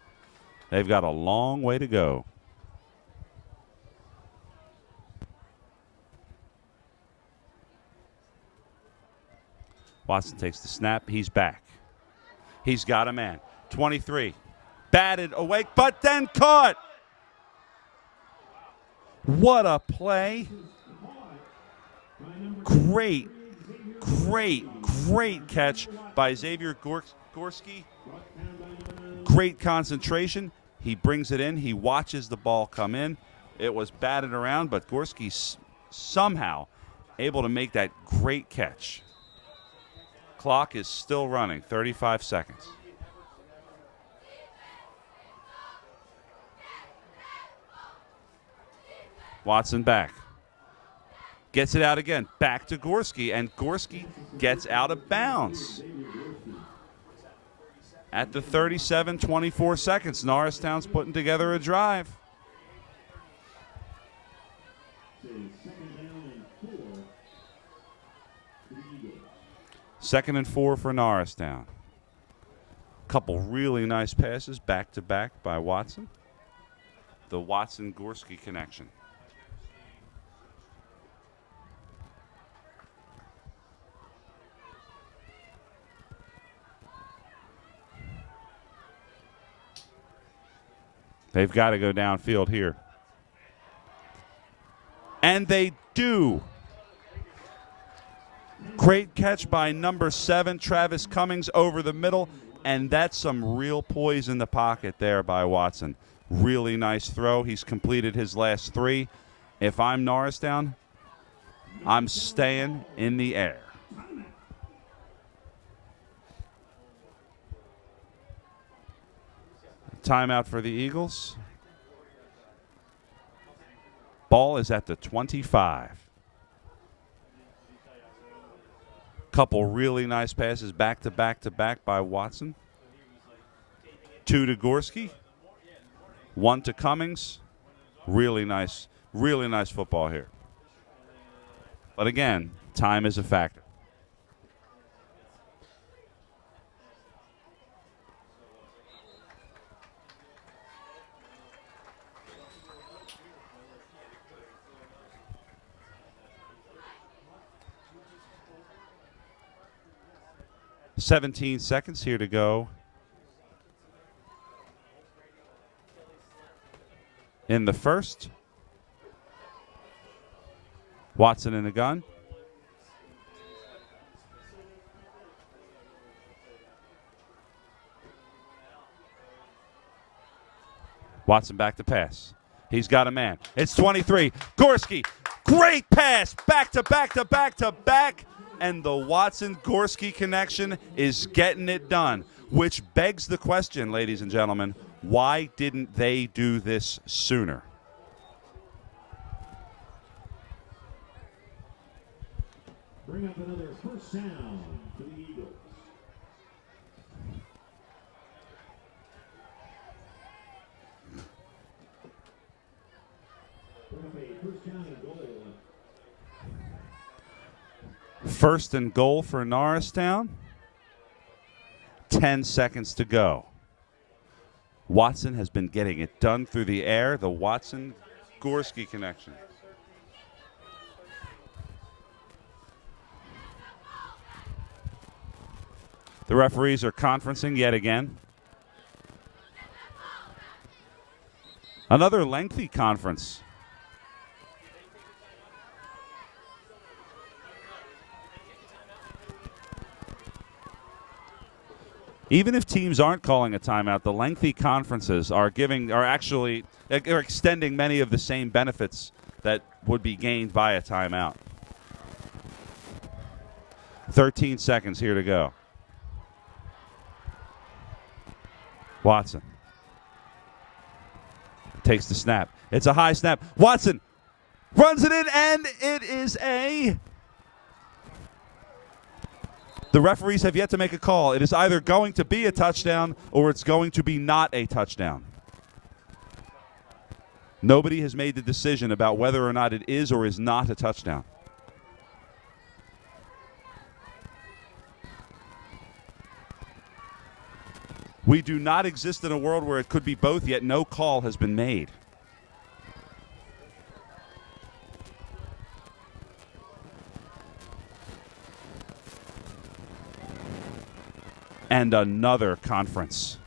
They've got a long way to go. Watson takes the snap. He's back. He's got a man. 23. Batted away, but then caught. What a play. Great catch by Xavier Gorski. Great concentration. He brings it in. He watches the ball come in. It was batted around, but Gorski somehow able to make that great catch. Clock is still running, 35 seconds. Watson back. Gets it out again. Back to Gorski, and Gorski gets out of bounds. At the 37, 24 seconds, Norristown's putting together a drive. Second and 4 for Norristown. Couple really nice passes back to back by Watson. The Watson-Gorski connection. They've got to go downfield here. And they do. Great catch by number 7, Travis Cummings, over the middle. And that's some real poise in the pocket there by Watson. Really nice throw. He's completed his last 3. If I'm Norristown, I'm staying in the air. Timeout for the Eagles. Ball is at the 25. Couple really nice passes back to back to back by Watson. 2 to Gorski. 1 to Cummings. Really nice football here. But again, time is a factor. "17 seconds here to go in the first." Watson in the gun. Watson back to pass. He's got a man. It's 23. Gorski, great pass. Back to back to back to back. And the Watson-Gorski connection is getting it done, which begs the question, ladies and gentlemen, why didn't they do this sooner? Bring up another first down for the Eagles. Bring up a first down and goal. First and goal for Norristown. 10 seconds to go. Watson has been getting it done through the air. The Watson-Gorski connection. The referees are conferencing yet again. Another lengthy conference. Even if teams aren't calling a timeout, the lengthy conferences are extending many of the same benefits that would be gained by a timeout. 13 seconds here to go. Watson takes the snap. It's a high snap. Watson Runs it in, and it is the referees have yet to make a call. It is either going to be a touchdown or it's going to be not a touchdown. Nobody has made the decision about whether or not it is or is not a touchdown. We do not exist in a world where it could be both, yet no call has been made. And another conference.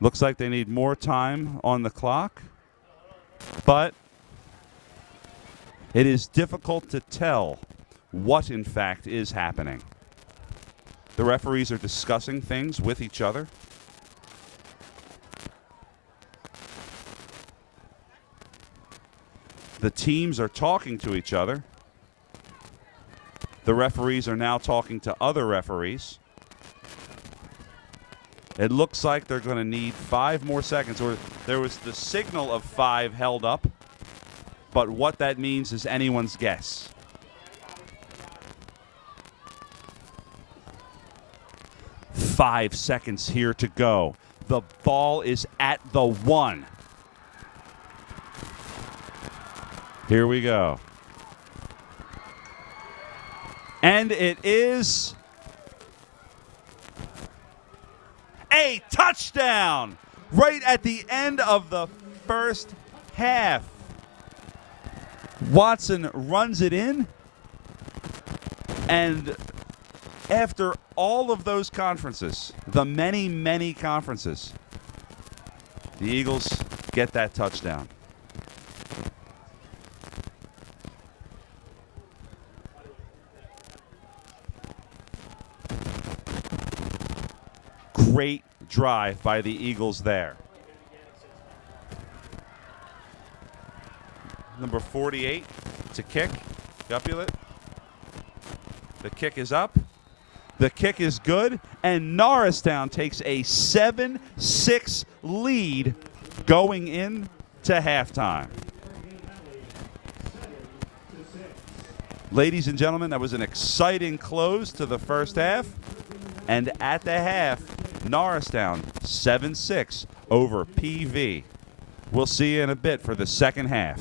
Looks like they need more time on the clock, but it is difficult to tell what in fact is happening. The referees are discussing things with each other. The teams are talking to each other. The referees are now talking to other referees. It looks like they're going to need 5 more seconds, or there was the signal of 5 held up, but what that means is anyone's guess. Five seconds here to go. The ball is at the 1. Here we go. And it is a touchdown right at the end of the first half. Watson runs it in, and after all of those conferences, the many, many conferences, the Eagles get that touchdown. Great drive by the Eagles there. Number 48 to kick. Gupulate. The kick is up. The kick is good. And Norristown takes a 7-6 lead going into halftime. Ladies and gentlemen, that was an exciting close to the first half. And at the half, Norristown 7-6 over PV. We'll see you in a bit for the second half.